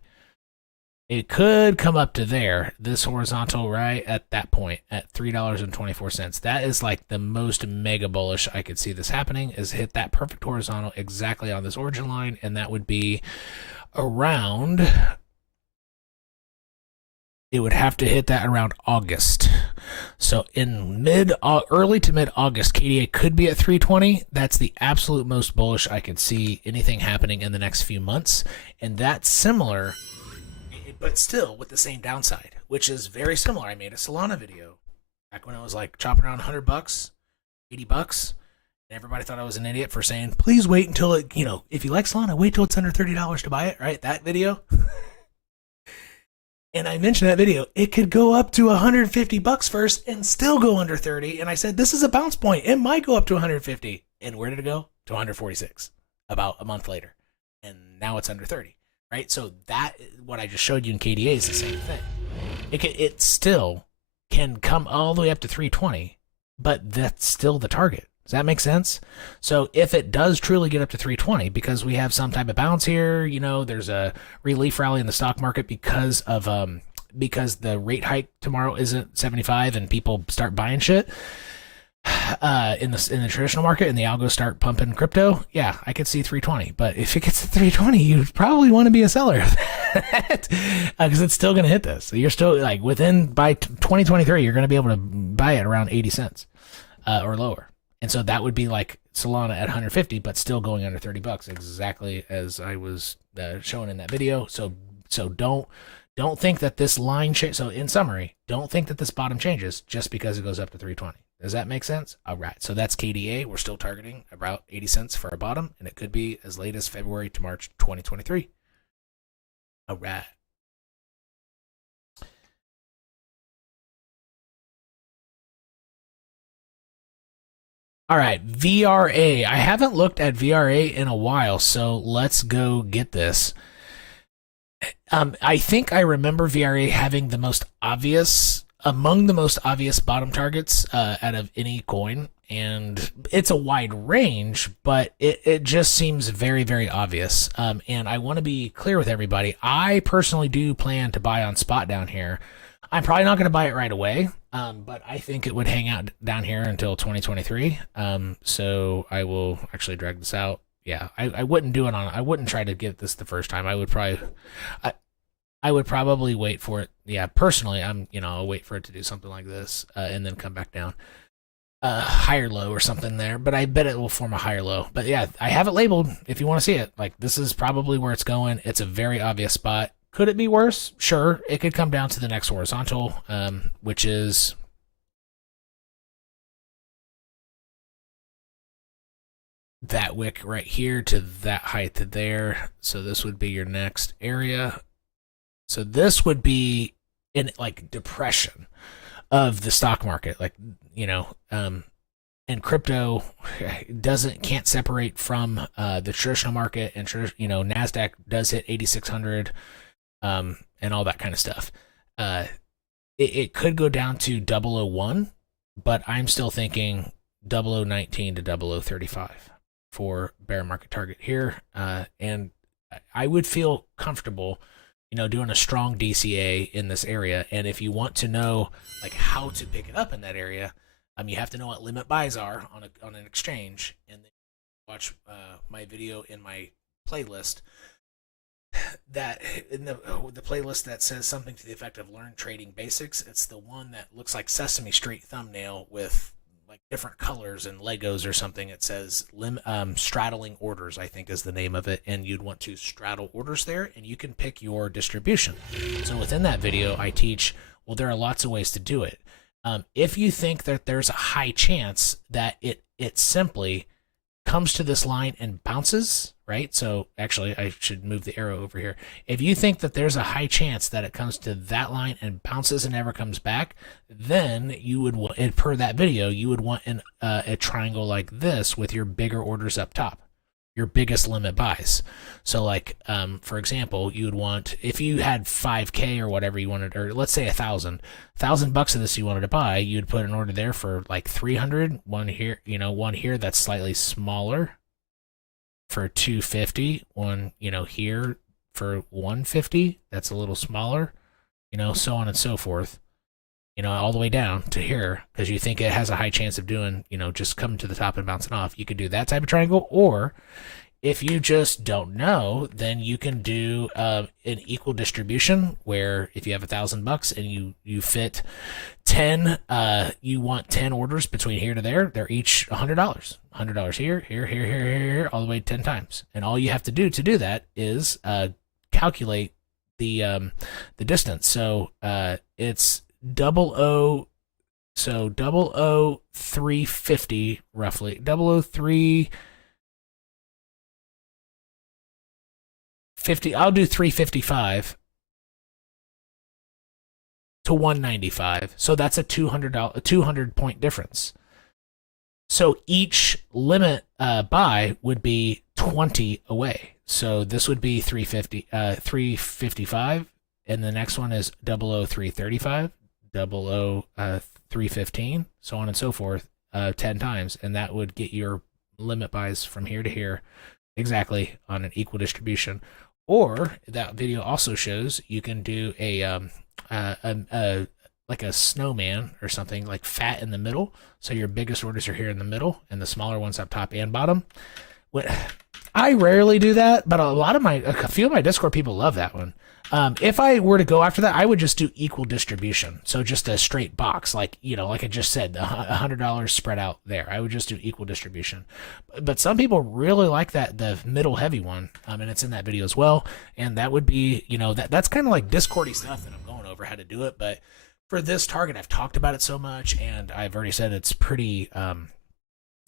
It could come up to there, this horizontal right at that point at $3.24. That is like the most mega bullish I could see this happening, is hit that perfect horizontal exactly on this origin line, and that would be around, it would have to hit that around August. So in early to mid August, KDA could be at 320. That's the absolute most bullish I could see anything happening in the next few months, and that's similar. But still with the same downside, which is very similar. I made a Solana video back when it was like chopping around $100, $80, Everybody thought I was an idiot for saying, please wait until it, if you like Solana, wait till it's under $30 to buy it, right? That video. And I mentioned that video, it could go up to $150 first and still go under 30. And I said, this is a bounce point. It might go up to 150. And where did it go? To 146 about a month later. And now it's under 30, right? So that, what I just showed you in KDA is the same thing. It still can come all the way up to 320, but that's still the target. Does that make sense? So if it does truly get up to 320, because we have some type of bounce here, there's a relief rally in the stock market because the rate hike tomorrow isn't 75 and people start buying shit in the traditional market and the algos start pumping crypto, yeah, I could see 320. But if it gets to 320, you probably want to be a seller because it's still going to hit this. So you're still by 2023, you're going to be able to buy it around 80 cents or lower. And so that would be like Solana at 150, but still going under $30, exactly as I was showing in that video. So don't think that this line change. So in summary, don't think that this bottom changes just because it goes up to 320. Does that make sense? All right. So that's KDA. We're still targeting about 80 cents for a bottom, and it could be as late as February to March 2023. All right. All right, VRA. I haven't looked at VRA in a while, so let's go get this. I think I remember VRA having among the most obvious bottom targets out of any coin, and it's a wide range, but it just seems very, very obvious. And I want to be clear with everybody. I personally do plan to buy on spot down here. I'm probably not going to buy it right away, but I think it would hang out down here until 2023. So I will actually drag this out. Yeah, I wouldn't do it I wouldn't try to get this the first time. I would probably wait for it. Yeah, personally, I'll wait for it to do something like this and then come back down. Higher low or something there, but I bet it will form a higher low. But yeah, I have it labeled if you want to see it. Like, this is probably where it's going. It's a very obvious spot. Could it be worse? Sure. It could come down to the next horizontal, which is that wick right here to that height there. So this would be your next area. So this would be in depression of the stock market, and crypto can't separate from the traditional market, and NASDAQ does hit 8,600. And all that kind of stuff. It could go down to 001, but I'm still thinking 0019 to 0035 for bear market target here. And I would feel comfortable, doing a strong DCA in this area. And if you want to know how to pick it up in that area, you have to know what limit buys are on an exchange, and then watch my video in my playlist. That in the playlist that says something to the effect of Learn Trading Basics. It's the one that looks like Sesame Street thumbnail with different colors and Legos or something. It says straddling orders, I think is the name of it, and you'd want to straddle orders there, and you can pick your distribution. So within that video, I teach, well, there are lots of ways to do it. If you think that there's a high chance that it simply comes to this line and bounces, right? So actually, I should move the arrow over here. If you think that there's a high chance that it comes to that line and bounces and never comes back, then you would want, per that video, you would want a triangle like this with your bigger orders up top, your biggest limit buys. So for example, you would want, if you had 5K or whatever you wanted, or let's say $1,000 of this you wanted to buy, you'd put an order there for 300, one here, one here that's slightly smaller for 250, one, here for 150, that's a little smaller, so on and so forth, all the way down to here, because you think it has a high chance of doing, just coming to the top and bouncing off. You could do that type of triangle, or if you just don't know, then you can do an equal distribution, where if you have $1,000 and you fit 10, you want 10 orders between here to there. They're each $100. $100 here, all the way 10 times. And all you have to do that is calculate the distance. So it's So 00350 roughly. 00350. I'll do 355 to 195. So that's a $200 point difference. So each limit buy would be 20 away. So this would be 355, and the next one is 00335, 00315, so on and so forth, 10 times, and that would get your limit buys from here to here exactly on an equal distribution. Or that video also shows you can do a like a snowman or something, like fat in the middle. So your biggest orders are here in the middle, and the smaller ones up top and bottom. I rarely do that, but a few of my Discord people love that one. If I were to go after that, I would just do equal distribution. So just a straight box, like, like I just said, $100 spread out there. I would just do equal distribution. But some people really like the middle heavy one, and it's in that video as well. And that would be, that's kind of like Discordy stuff that I'm going over how to do it. But for this target, I've talked about it so much, and I've already said it's pretty,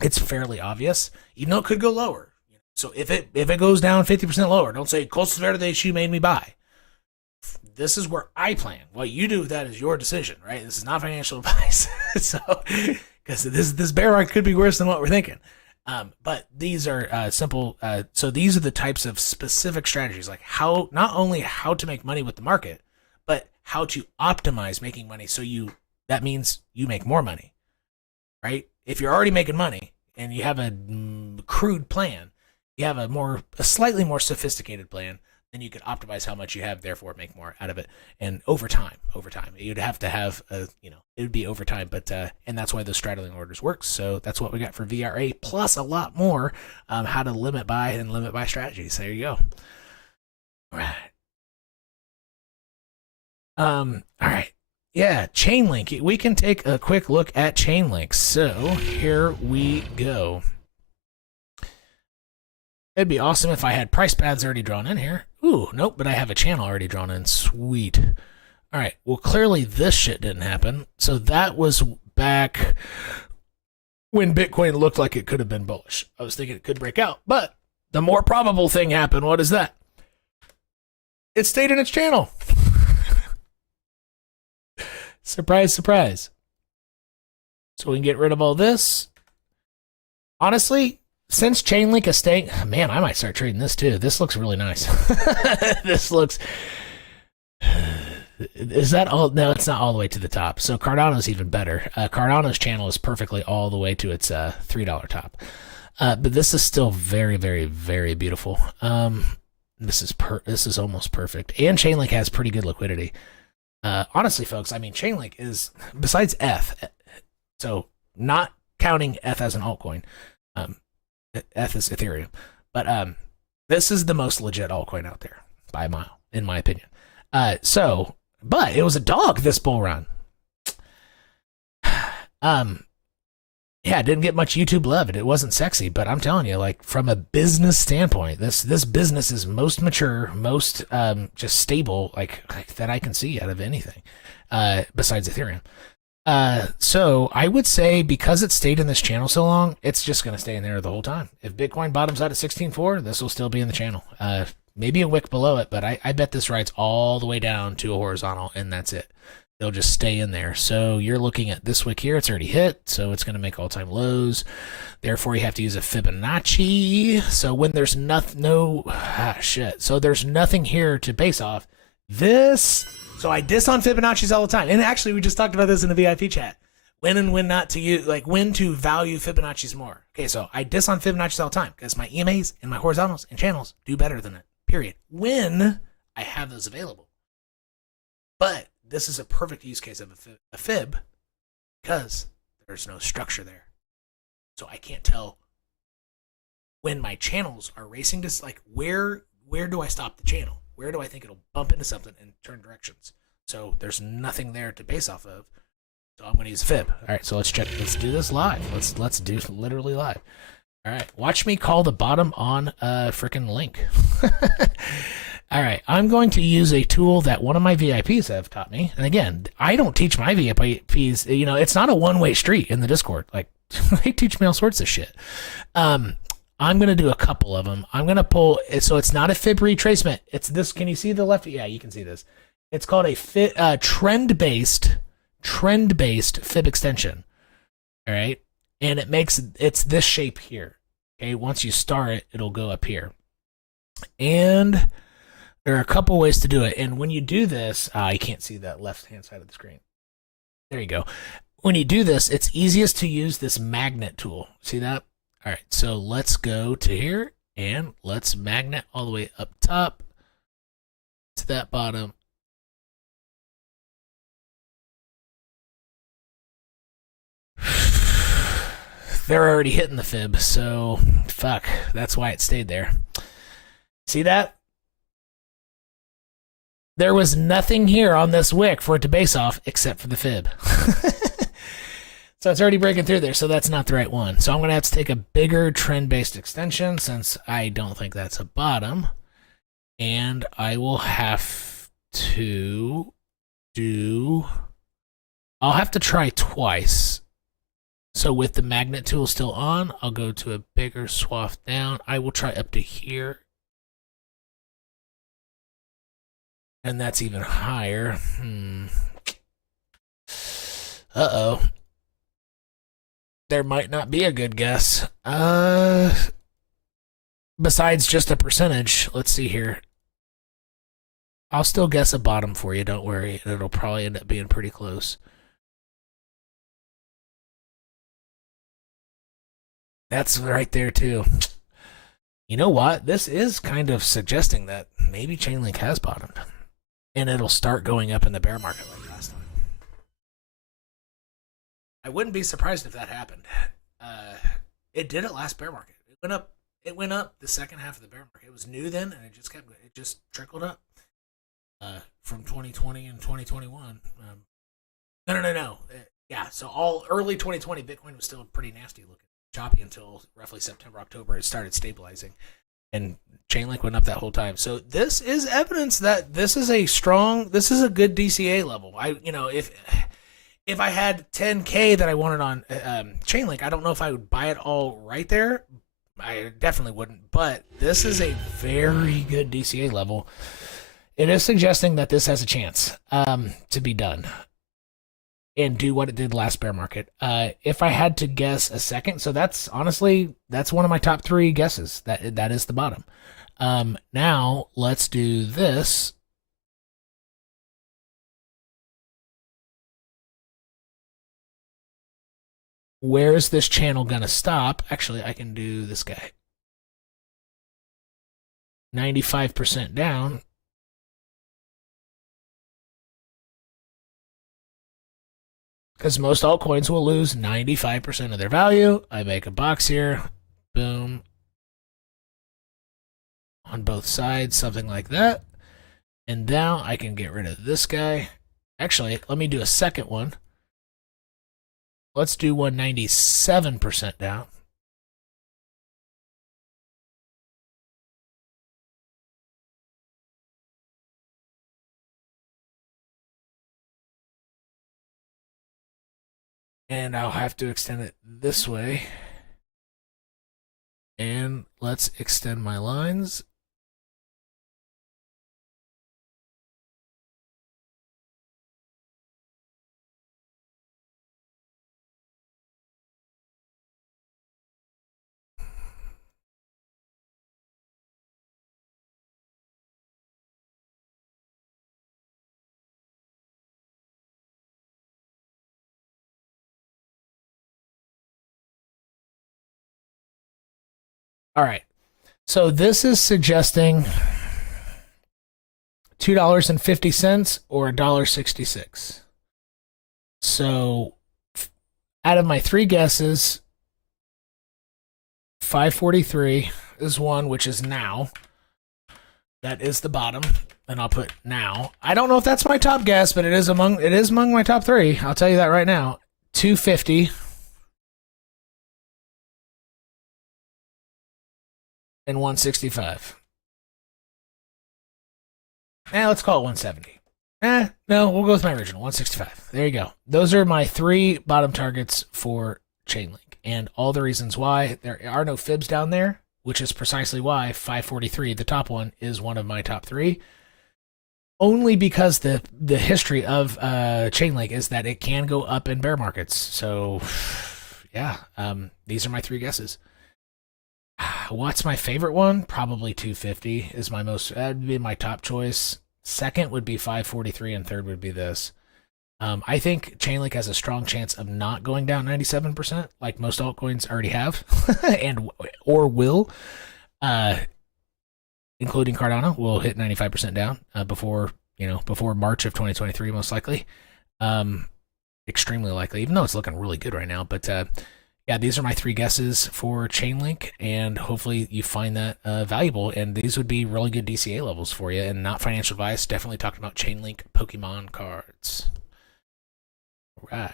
it's fairly obvious, even though it could go lower. So if it goes down 50% lower, don't say closest pair to the issue made me buy. This is where I plan. What you do with that is your decision, right? This is not financial advice. So, because this bear market could be worse than what we're thinking. But these are simple. So these are the types of specific strategies, like not only how to make money with the market, but how to optimize making money. So that means you make more money, right? If you're already making money and you have a crude plan, you have a slightly more sophisticated plan, then you could optimize how much you have, therefore make more out of it. And over time, you'd have to have it would be over time, but and that's why those straddling orders works. So that's what we got for VRA, plus a lot more how to limit buy and limit buy strategies. There you go. All right. Yeah, Chainlink. We can take a quick look at Chainlink. So here we go. It'd be awesome if I had price paths already drawn in here. Ooh, nope, but I have a channel already drawn in. Sweet. All right, well, clearly this shit didn't happen. So that was back when Bitcoin looked like it could have been bullish. I was thinking it could break out, but the more probable thing happened. What is that? It stayed in its channel. Surprise, surprise. So we can get rid of all this. Honestly, since Chainlink is staying, man, I might start trading this too. This looks really nice. This looks, is that all? No, it's not all the way to the top. So Cardano's even better. Cardano's channel is perfectly all the way to its $3 top. But this is still very, very, very beautiful. This is almost perfect. And Chainlink has pretty good liquidity. Honestly, folks, I mean, Chainlink is, besides ETH, so not counting ETH as an altcoin, ETH is Ethereum, but this is the most legit altcoin out there by a mile, in my opinion. But it was a dog this bull run. Yeah, it didn't get much YouTube love, and it wasn't sexy, but I'm telling you, like, from a business standpoint, this business is most mature, most just stable, like that I can see out of anything, besides Ethereum. So I would say because it stayed in this channel so long, it's just going to stay in there the whole time. If Bitcoin bottoms out at 16.4, this will still be in the channel. Maybe a wick below it, but I bet this rides all the way down to a horizontal, and that's it. They'll just stay in there. So you're looking at this wick here. It's already hit, so it's going to make all-time lows. Therefore, you have to use a Fibonacci. So when there's so there's nothing here to base off. So I diss on Fibonacci's all the time. And actually, we just talked about this in the VIP chat. When and when not to use, like when to value Fibonacci's more. Okay, so I diss on Fibonacci's all the time because my EMAs and my horizontals and channels do better than it, period. When I have those available. But this is a perfect use case of a fib because there's no structure there. So I can't tell when my channels are racing to, like, where do I stop the channel? Where do I think it'll bump into something and turn directions? So there's nothing there to base off of. So I'm going to use a fib. All right, so let's check. Let's do this live. Let's do literally live. All right, watch me call the bottom on a freaking link. All right, I'm going to use a tool that one of my VIPs have taught me. And again, I don't teach my VIPs, you know, it's not a one-way street in the Discord. Like, they teach me all sorts of shit. I'm going to do a couple of them. I'm going to pull, so it's not a fib retracement. It's this, can you see the left? Yeah, you can see this. It's called a trend-based fib extension. All right, and it's this shape here. Okay, once you start it, it'll go up here. And there are a couple ways to do it. And when you do this, you can't see that left-hand side of the screen. There you go. When you do this, it's easiest to use this magnet tool. See that? All right, so let's go to here, and let's magnet all the way up top to that bottom. They're already hitting the fib, so fuck. That's why it stayed there. See that? There was nothing here on this wick for it to base off except for the fib. So it's already breaking through there, so that's not the right one. So I'm going to have to take a bigger trend-based extension since I don't think that's a bottom. And I will have to I'll have to try twice. So with the magnet tool still on, I'll go to a bigger swath down. I will try up to here. And that's even higher. Uh-oh. There might not be a good guess. Besides just a percentage. Let's see here. I'll still guess a bottom for you, don't worry. It'll probably end up being pretty close. That's right there too. You know what? This is kind of suggesting that maybe Chainlink has bottomed. And it'll start going up in the bear market like last time. I wouldn't be surprised if that happened. It did it last bear market. It went up the second half of the bear market. It was new then, and it just trickled up from 2020 and 2021. No. Yeah, so all early 2020, Bitcoin was still pretty nasty looking, choppy until roughly September, October. It started stabilizing, and Chainlink went up that whole time. So this is evidence that this is a good DCA level. If I had 10K that I wanted on Chainlink, I don't know if I would buy it all right there. I definitely wouldn't. But this is a very good DCA level. It is suggesting that this has a chance to be done and do what it did last bear market. If I had to guess a second, so that's one of my top 3 guesses. That is the bottom. Now let's do this. Where is this channel gonna stop? Actually, I can do this guy. 95% down. Because most altcoins will lose 95% of their value. I make a box here. Boom. On both sides, something like that. And now I can get rid of this guy. Actually, let me do a second one. Let's do 197% down. And I'll have to extend it this way. And let's extend my lines. All right. So this is suggesting $2.50 or $1.66. So out of my 3 guesses, 543 is one, which is now. That is the bottom, and I'll put now. I don't know if that's my top guess, but it is among my top 3. I'll tell you that right now. 250 and 165. Let's call it 170. No, we'll go with my original 165. There you go. Those are my 3 bottom targets for Chainlink, and all the reasons why. There are no fibs down there, which is precisely why 543, the top one, is one of my top 3. Only because the history of Chainlink is that it can go up in bear markets. So, yeah, these are my 3 guesses. What's my favorite one? Probably 250 is my most. That'd be my top choice. Second would be 543, and third would be this. I think Chainlink has a strong chance of not going down 97%, like most altcoins already have, or will. Including Cardano, will hit 95% down before March of 2023, most likely. Extremely likely, even though it's looking really good right now. But yeah, these are my 3 guesses for Chainlink, and hopefully you find that valuable. And these would be really good DCA levels for you, and not financial advice. Definitely talking about Chainlink Pokemon cards. All right.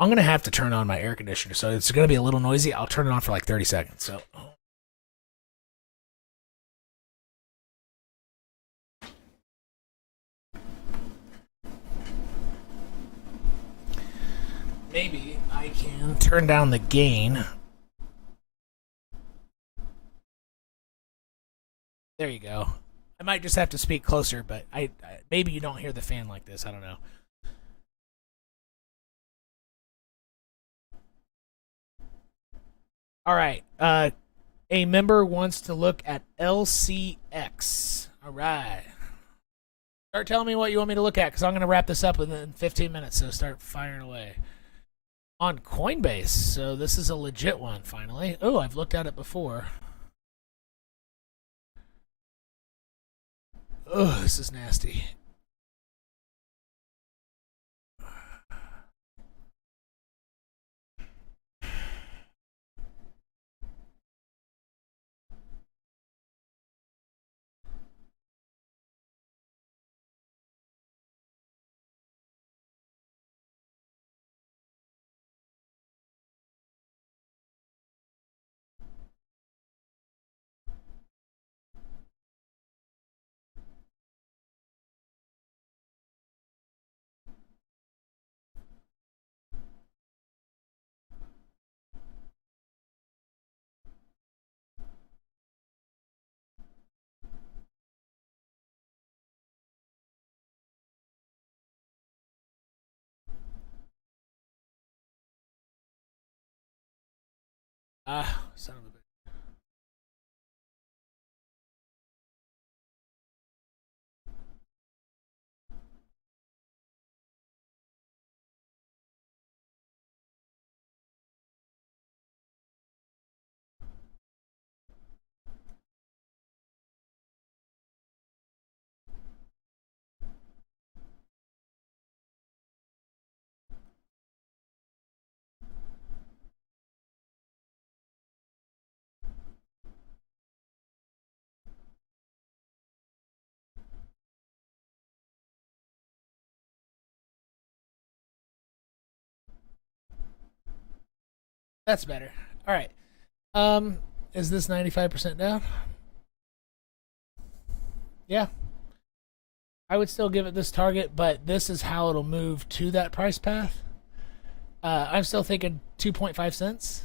I'm going to have to turn on my air conditioner, so it's going to be a little noisy. I'll turn it on for like 30 seconds. So. Maybe I can turn down the gain. There you go. I might just have to speak closer, but I maybe you don't hear the fan like this. I don't know. All right. A member wants to look at LCX. All right. Start telling me what you want me to look at, because I'm going to wrap this up within 15 minutes, so start firing away. On Coinbase, so this is a legit one, finally. Oh, I've looked at it before. Oh, this is nasty. Son of a bitch. That's better. All right. Is this 95% down? Yeah. I would still give it this target, but this is how it'll move to that price path. I'm still thinking 2.5 cents.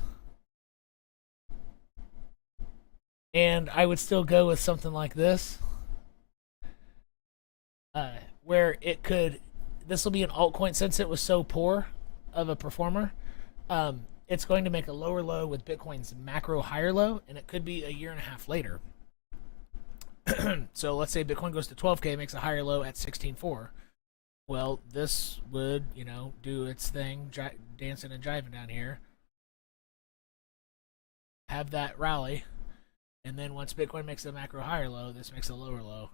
And I would still go with something like this. Where it could, this will be an altcoin, since it was so poor of a performer. It's going to make a lower low with Bitcoin's macro higher low, and it could be a year and a half later. So let's say Bitcoin goes to 12K, makes a higher low at 16.4. Well, this would, do its thing, dancing and jiving down here, have that rally, and then once Bitcoin makes a macro higher low, this makes a lower low.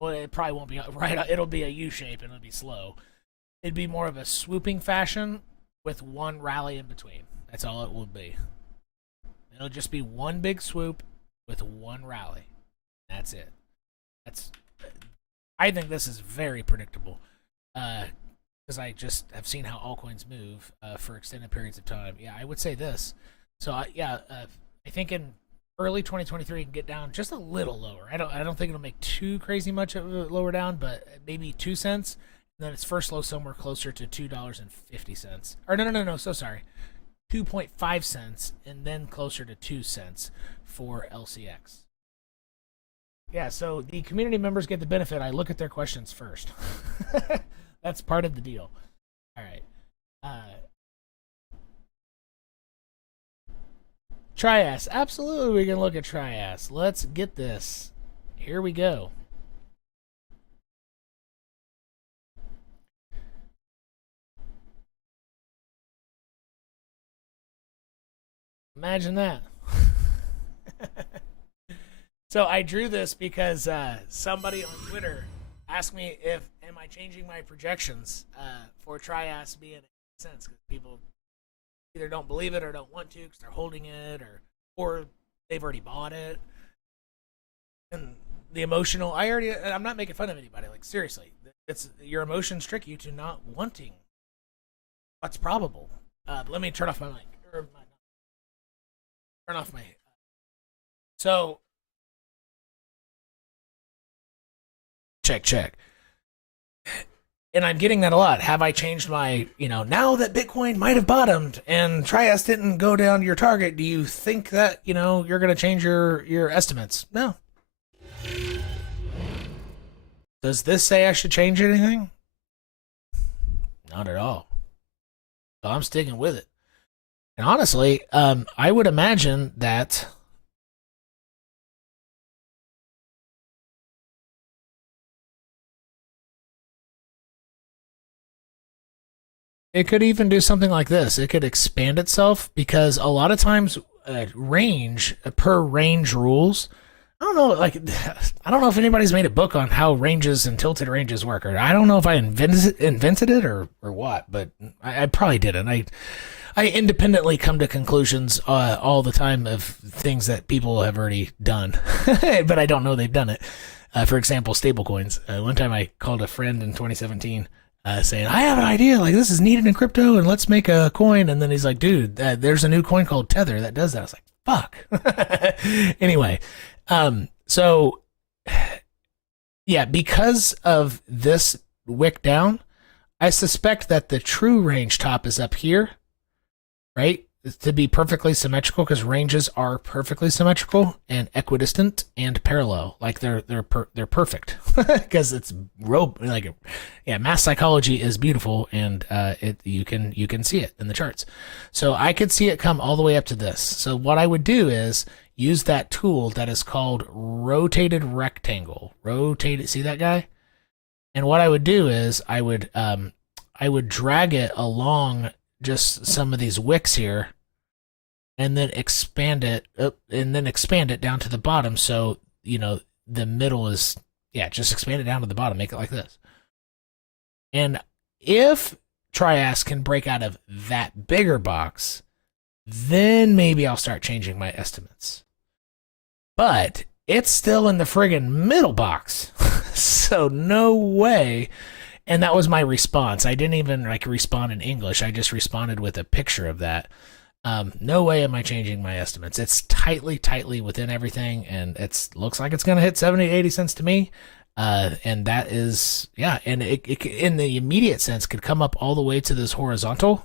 Well, it probably won't be right. It'll be a U shape and it'll be slow. It'd be more of a swooping fashion with one rally in between. That's all it will be. It'll just be one big swoop with one rally. That's it. I think this is very predictable, because I just have seen how altcoins move for extended periods of time. Yeah, I would say this. So I think in early 2023 can get down just a little lower. I don't think it'll make too crazy much of a lower down, but maybe 2 cents. And then its first low somewhere closer to $2.50. Or no. So sorry, 2.5 cents, and then closer to 2 cents for LCX. Yeah, so the community members get the benefit. I look at their questions first. That's part of the deal. All right. Trias. Absolutely, we can look at Trias. Let's get this. Here we go. Imagine that. So I drew this because somebody on Twitter asked me if am I changing my projections for Trias being sense, because people either don't believe it or don't want to because they're holding it, or they've already bought it. And the emotional, I'm not making fun of anybody. Like, seriously, it's your emotions trick you to not wanting what's probable. Let me turn off my mic. Turn off my. So, check. And I'm getting that a lot. Have I changed my, now that Bitcoin might have bottomed and Trias didn't go down to your target, do you think that, you're going to change your estimates? No. Does this say I should change anything? Not at all. So I'm sticking with it. And honestly, I would imagine that it could even do something like this. It could expand itself, because a lot of times range rules. I don't know, I don't know if anybody's made a book on how ranges and tilted ranges work, or I don't know if I invented it or what, but I probably didn't. I independently come to conclusions all the time of things that people have already done, but I don't know they've done it. For example, stablecoins. One time I called a friend in 2017 saying, I have an idea, like this is needed in crypto and let's make a coin. And then he's like, dude, there's a new coin called Tether that does that. I was like, fuck. Anyway, so yeah, because of this wick down, I suspect that the true range top is up here, right? To be perfectly symmetrical, because ranges are perfectly symmetrical and equidistant and parallel. Like they're perfect because it's mass psychology is beautiful, and you can see it in the charts. So I could see it come all the way up to this. So what I would do is use that tool that is called rotated rectangle. See that guy? And what I would do is I would drag it along just some of these wicks here, and then expand it up, and then expand it down to the bottom. So, the middle is, just expand it down to the bottom, make it like this. And if Trias can break out of that bigger box, then maybe I'll start changing my estimates. But it's still in the friggin' middle box. So no way. And that was my response. I didn't even respond in English. I just responded with a picture of that. No way am I changing my estimates. It's tightly within everything, and it looks like it's going to hit 70 to 80 cents to me. And that is, and it in the immediate sense could come up all the way to this horizontal,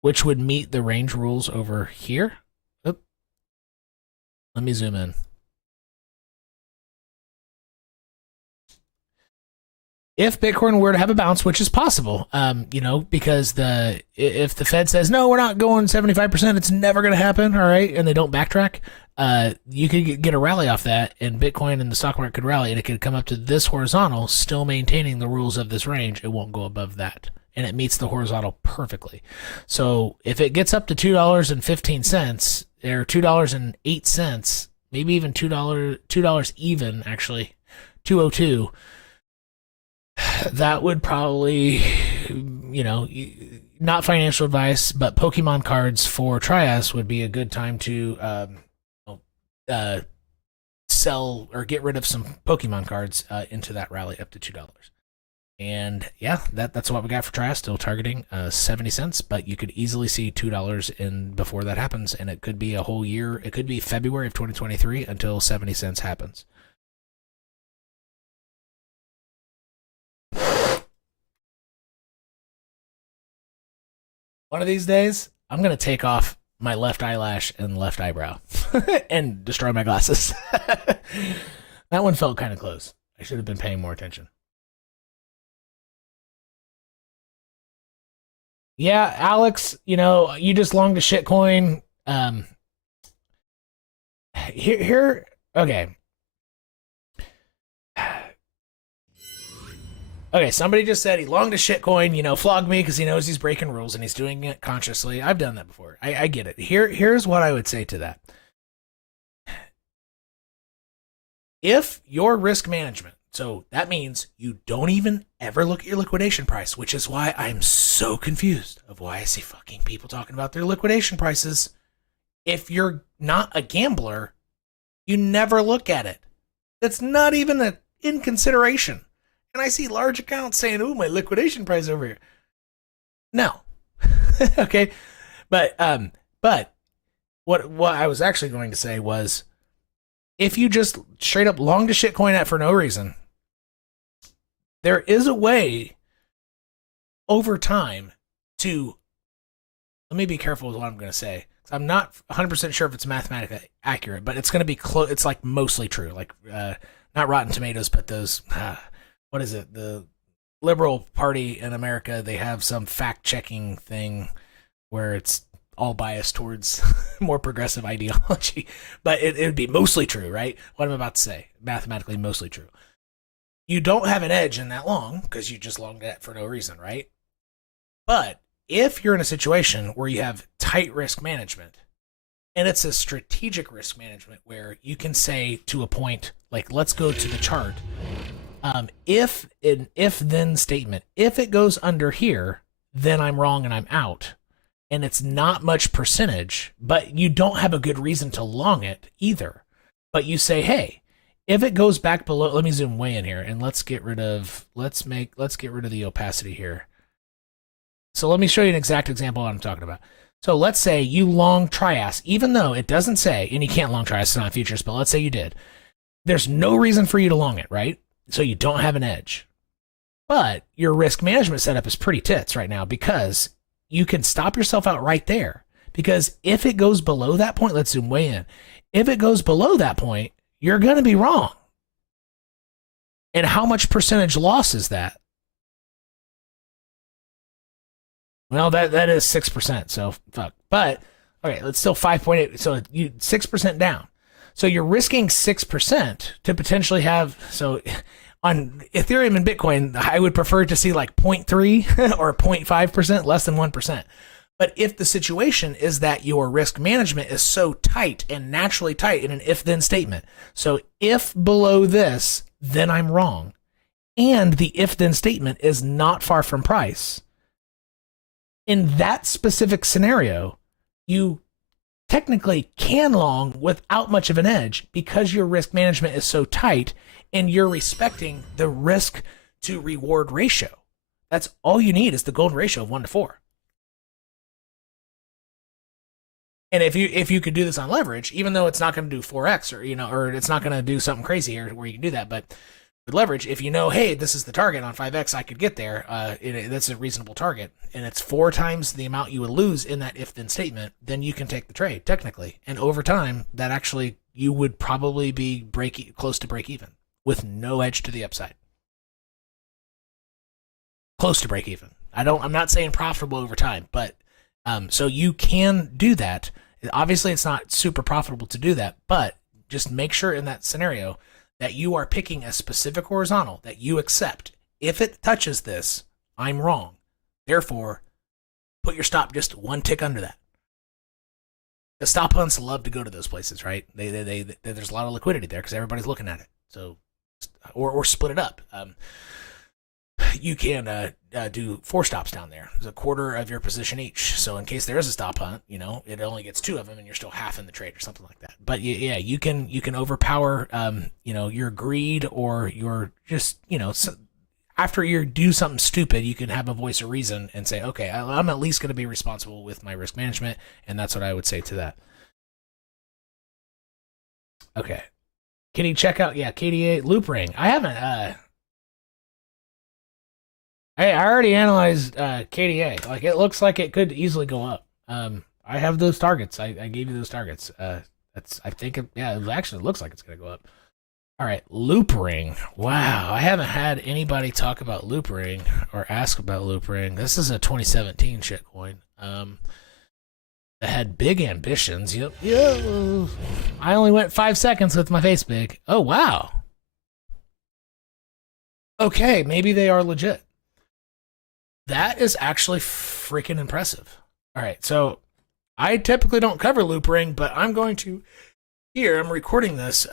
which would meet the range rules over here. Oop. Let me zoom in. If Bitcoin were to have a bounce, which is possible, because if the Fed says, no, we're not going 75%, it's never going to happen, all right, and they don't backtrack, you could get a rally off that, and Bitcoin and the stock market could rally, and it could come up to this horizontal, still maintaining the rules of this range. It won't go above that, and it meets the horizontal perfectly. So if it gets up to $2.15, or $2.08, maybe even $2 even, actually, 202, that would probably, not financial advice, but Pokemon cards for Trias would be a good time to sell or get rid of some Pokemon cards into that rally up to $2. And yeah, that's what we got for Trias, still targeting 70 cents, but you could easily see $2 in before that happens, and it could be a whole year. It could be February of 2023 until 70 cents happens. One of these days, I'm going to take off my left eyelash and left eyebrow and destroy my glasses. That one felt kind of close. I should have been paying more attention. Yeah, Alex, you just longed a shitcoin. Okay. Okay, somebody just said he longed a shitcoin, flogged me because he knows he's breaking rules and he's doing it consciously. I've done that before. I get it. Here's what I would say to that. If your risk management, so that means you don't even ever look at your liquidation price, which is why I'm so confused of why I see fucking people talking about their liquidation prices. If you're not a gambler, you never look at it. That's not even in consideration. And I see large accounts saying, "Oh, my liquidation price over here." No. Okay. But what I was actually going to say was, if you just straight up longed a shitcoin at for no reason, there is a way over time to, let me be careful with what I'm going to say. I'm not 100% sure if it's mathematically accurate, but it's going to be close. It's like mostly true. Like, not Rotten Tomatoes, but those, what is it? The Liberal Party in America, they have some fact-checking thing where it's all biased towards more progressive ideology, but it would be mostly true, right? What I'm about to say, mathematically mostly true. You don't have an edge in that long because you just longed it for no reason, right? But if you're in a situation where you have tight risk management, and it's a strategic risk management where you can say to a point, like, let's go to the chart. If an if-then statement, if it goes under here, then I'm wrong and I'm out. And it's not much percentage, but you don't have a good reason to long it either. But you say, hey, if it goes back below, let me zoom way in here and let's get rid of the opacity here. So let me show you an exact example of what I'm talking about. So let's say you long Trias, even though it doesn't say, and you can't long Trias, it's not futures, but let's say you did. There's no reason for you to long it, right? So you don't have an edge. But your risk management setup is pretty tits right now because you can stop yourself out right there. Because if it goes below that point, let's zoom way in. If it goes below that point, you're going to be wrong. And how much percentage loss is that? Well, that is 6%, so fuck. But, okay, let's still 5.8, so you 6% down. So you're risking 6% to potentially have, so on Ethereum and Bitcoin, I would prefer to see like 0.3 or 0.5%, less than 1%. But if the situation is that your risk management is so tight and naturally tight in an if-then statement, so if below this, then I'm wrong, and the if-then statement is not far from price, in that specific scenario, you technically can long without much of an edge because your risk management is so tight and you're respecting the risk to reward ratio. That's all you need is the golden ratio of 1 to 4. And if you could do this on leverage, even though it's not going to do 4x or it's not going to do something crazy here where you can do that, but with leverage, if you know, hey, this is the target on 5x, I could get there. That's a reasonable target, and it's 4 times the amount you would lose in that if-then statement. Then you can take the trade technically, and over time, that actually you would probably be close to break even with no edge to the upside. Close to break even. I'm not saying profitable over time, but so you can do that. Obviously, it's not super profitable to do that, but just make sure in that scenario that you are picking a specific horizontal that you accept. If it touches this, I'm wrong. Therefore, put your stop just 1 tick under that. The stop hunts love to go to those places, right? There's a lot of liquidity there because everybody's looking at it. So, or split it up. You can do 4 stops down there. There's a quarter of your position each. So in case there is a stop hunt, it only gets 2 of them, and you're still half in the trade or something like that. But yeah, you can overpower, your greed or your just, after you do something stupid, you can have a voice of reason and say, okay, I'm at least going to be responsible with my risk management, and that's what I would say to that. Okay. Can you check out, yeah, 𝐃𝐢𝐬𝐜𝐵𝐝 Loopring? I haven't, I already analyzed 𝐃𝐢𝐬𝐜𝐵𝐝. Like, it looks like it could easily go up. I have those targets. I gave you those targets. I think, it actually looks like it's going to go up. All right, Loopring. Wow, I haven't had anybody talk about Loopring or ask about Loopring. This is a 2017 shitcoin. That had big ambitions. Yep. I only went 5 seconds with my face big. Oh, wow. Okay, maybe they are legit. That is actually freaking impressive. All right, so I typically don't cover Loopring, but I'm going to. Here, I'm recording this.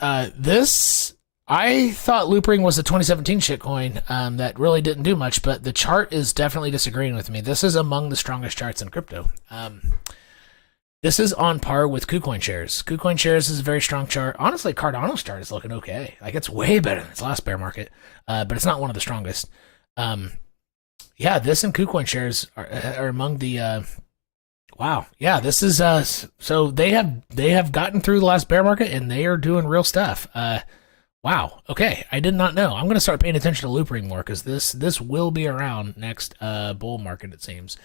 I thought Loopring was a 2017 shitcoin that really didn't do much, but the chart is definitely disagreeing with me. This is among the strongest charts in crypto. This is on par with KuCoin shares. KuCoin shares is a very strong chart. Honestly, Cardano's chart is looking okay. Like, it's way better than its last bear market, but it's not one of the strongest. Yeah, this and KuCoin shares are among the. Wow, yeah, this is so they have gotten through the last bear market and they are doing real stuff. Wow, okay, I did not know. I'm gonna start paying attention to Loopring more because this will be around next bull market, it seems.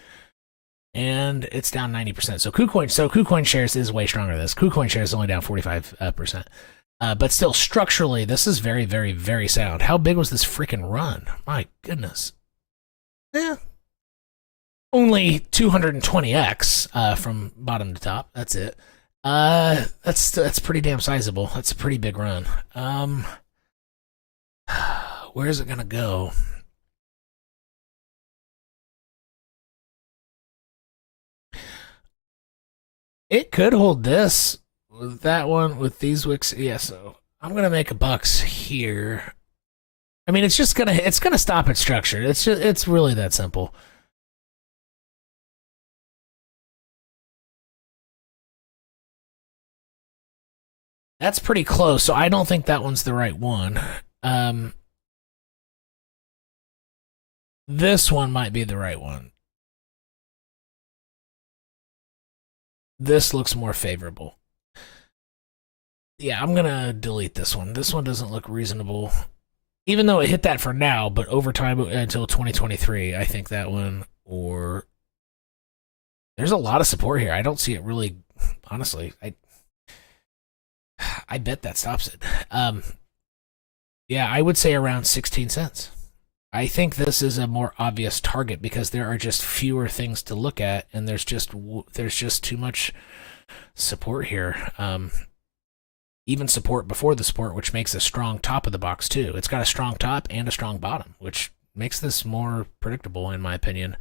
And it's down 90%. So KuCoin shares is way stronger than this. KuCoin shares is only down 45%. But still, structurally, this is very, very, very sound. How big was this freaking run? My goodness. Yeah. Only 220x from bottom to top. That's it. That's pretty damn sizable. That's a pretty big run. Where is it gonna go? It could hold this with that one with these wicks. Yeah, so I'm gonna make a bucks here. I mean, it's gonna stop its structure. It's really that simple. That's pretty close, so I don't think that one's the right one. This one might be the right one. This looks more favorable. Yeah, I'm gonna delete this one. This one doesn't look reasonable. Even though it hit that for now, but over time until 2023, I think that one, or there's a lot of support here. I don't see it really, honestly. I bet that stops it. Yeah, I would say around 16 cents. I think this is a more obvious target because there are just fewer things to look at, and there's just too much support here. Even support before the support, which makes a strong top of the box too. It's got a strong top and a strong bottom, which makes this more predictable, in my opinion.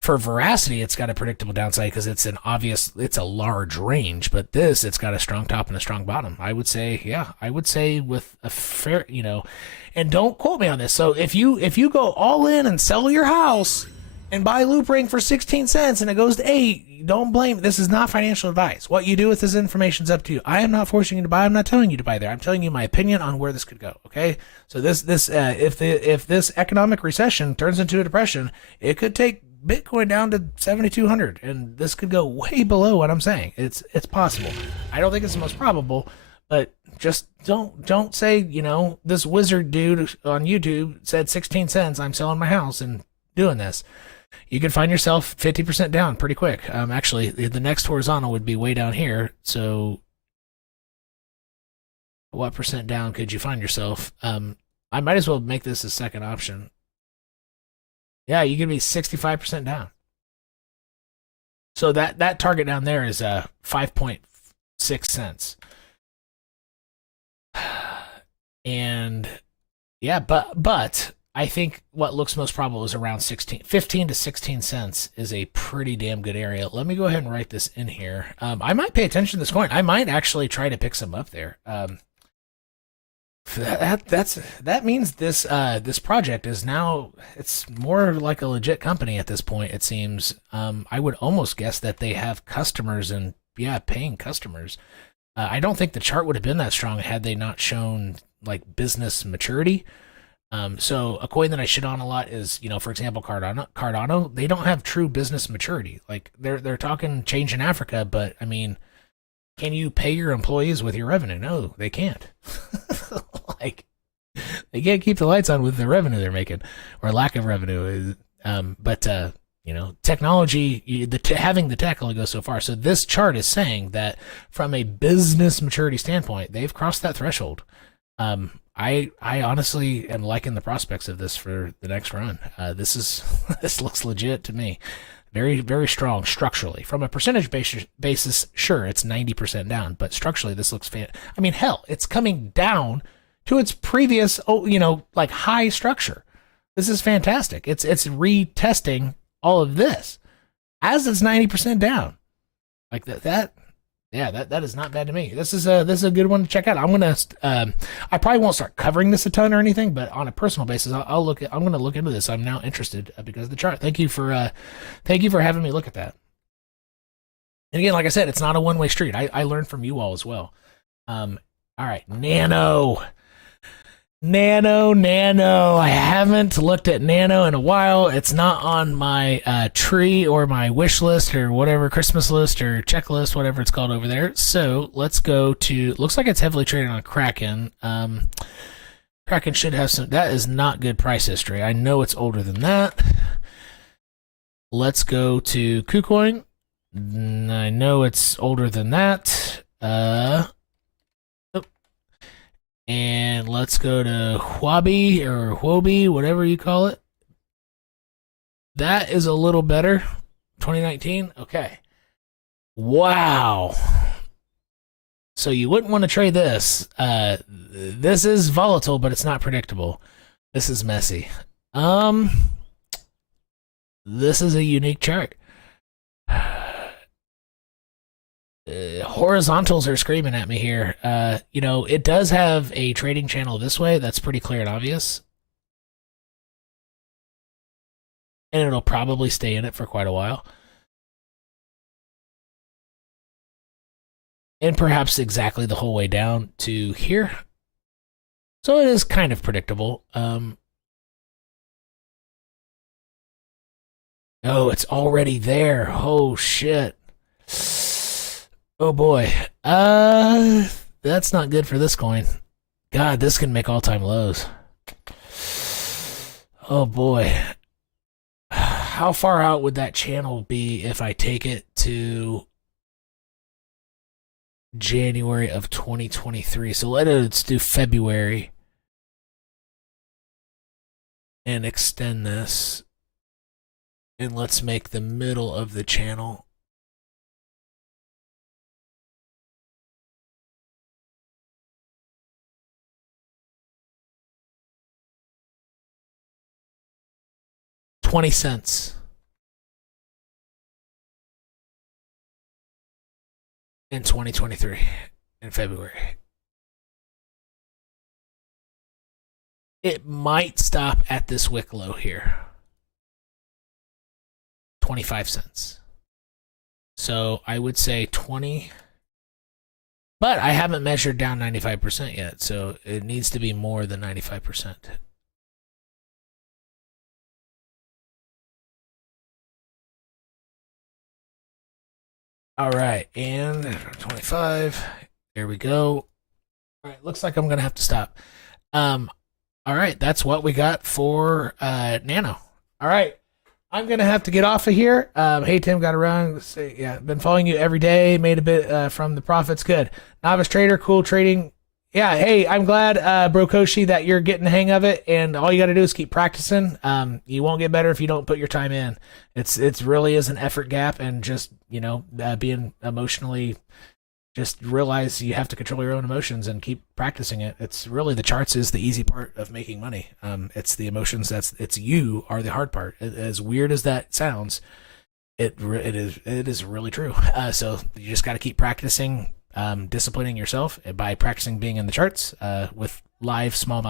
For veracity, it's got a predictable downside because it's a large range, but it's got a strong top and a strong bottom. I would say with a fair, and don't quote me on this. So if you go all in and sell your house and buy Loopring for 16 cents and it goes to 8, don't blame. This is not financial advice. What you do with this information is up to you. I am not forcing you to buy. I'm not telling you to buy there. I'm telling you my opinion on where this could go. Okay. So if this economic recession turns into a depression, it could take Bitcoin down to 7,200, and this could go way below what I'm saying. It's possible. I don't think it's the most probable, but just don't say, this wizard dude on YouTube said 16 cents, I'm selling my house and doing this. You could find yourself 50% down pretty quick. Actually, the next horizontal would be way down here. So what percent down could you find yourself? I might as well make this a second option. Yeah, you could be 65% down. So that target down there is 5.6 cents. And yeah, but I think what looks most probable is around 15 to 16 cents is a pretty damn good area. Let me go ahead and write this in here. I might pay attention to this coin. I might actually try to pick some up there. That means this project is now, it's more like a legit company at this point, it seems. I would almost guess that they have customers and paying customers. I don't think the chart would have been that strong had they not shown like business maturity. So a coin that I shit on a lot is, for example, Cardano, they don't have true business maturity. Like they're talking change in Africa, but I mean, can you pay your employees with your revenue? No, they can't. Like they can't keep the lights on with the revenue they're making, or lack of revenue. But technology, having the tech only goes so far. So this chart is saying that from a business maturity standpoint, they've crossed that threshold. I honestly am liking the prospects of this for the next run. This looks legit to me. Very, very strong structurally. From a percentage basis, sure, it's 90% down, but structurally, this looks I mean, hell, it's coming down to its previous, like high structure. This is fantastic. It's retesting all of this as it's 90% down. Like that is not bad to me. This is a good one to check out. I'm gonna I probably won't start covering this a ton or anything, but on a personal basis, I'm gonna look into this. I'm now interested because of the chart. Thank you for having me look at that. And again, like I said, it's not a one-way street. I learned from you all as well. All right, Nano. I haven't looked at Nano in a while. It's not on my tree or my wish list or whatever, Christmas list or checklist, whatever it's called over there. So let's go to, looks like it's heavily traded on Kraken. Kraken should have some, that is not good price history. I know it's older than that. Let's go to KuCoin. I know it's older than that. And let's go to Huobi or Huobi, whatever you call it. That is a little better. 2019. Okay. Wow. So you wouldn't want to trade this. This is volatile, but it's not predictable. This is messy. This is a unique chart. Horizontals are screaming at me here. It does have a trading channel this way. That's pretty clear and obvious. And it'll probably stay in it for quite a while. And perhaps exactly the whole way down to here. So it is kind of predictable. Oh, it's already there. Oh, shit. Oh boy. That's not good for this coin. God, this can make all-time lows. Oh boy. How far out would that channel be if I take it to January of 2023? So let's do February and extend this. And let's make the middle of the channel $0.20 in 2023 in February. It might stop at this wick low here. 25 cents. So I would say 20. But I haven't measured down 95% yet, so it needs to be more than 95%. All right, and 25. There we go. All right, looks like I'm gonna have to stop. All right, that's what we got for Nano. All right, I'm gonna have to get off of here. Hey Tim, gotta run. Yeah, been following you every day. Made a bit from the profits. Good. Novice trader, cool trading. Yeah, hey, I'm glad, Brokoshi, that you're getting the hang of it, and all you got to do is keep practicing. You won't get better if you don't put your time in. It's really is an effort gap, and just being emotionally, just realize you have to control your own emotions and keep practicing it. It's really the charts is the easy part of making money. It's the emotions it's you are the hard part. As weird as that sounds, it is really true. So you just got to keep practicing. Disciplining yourself by practicing being in the charts with live smallmouth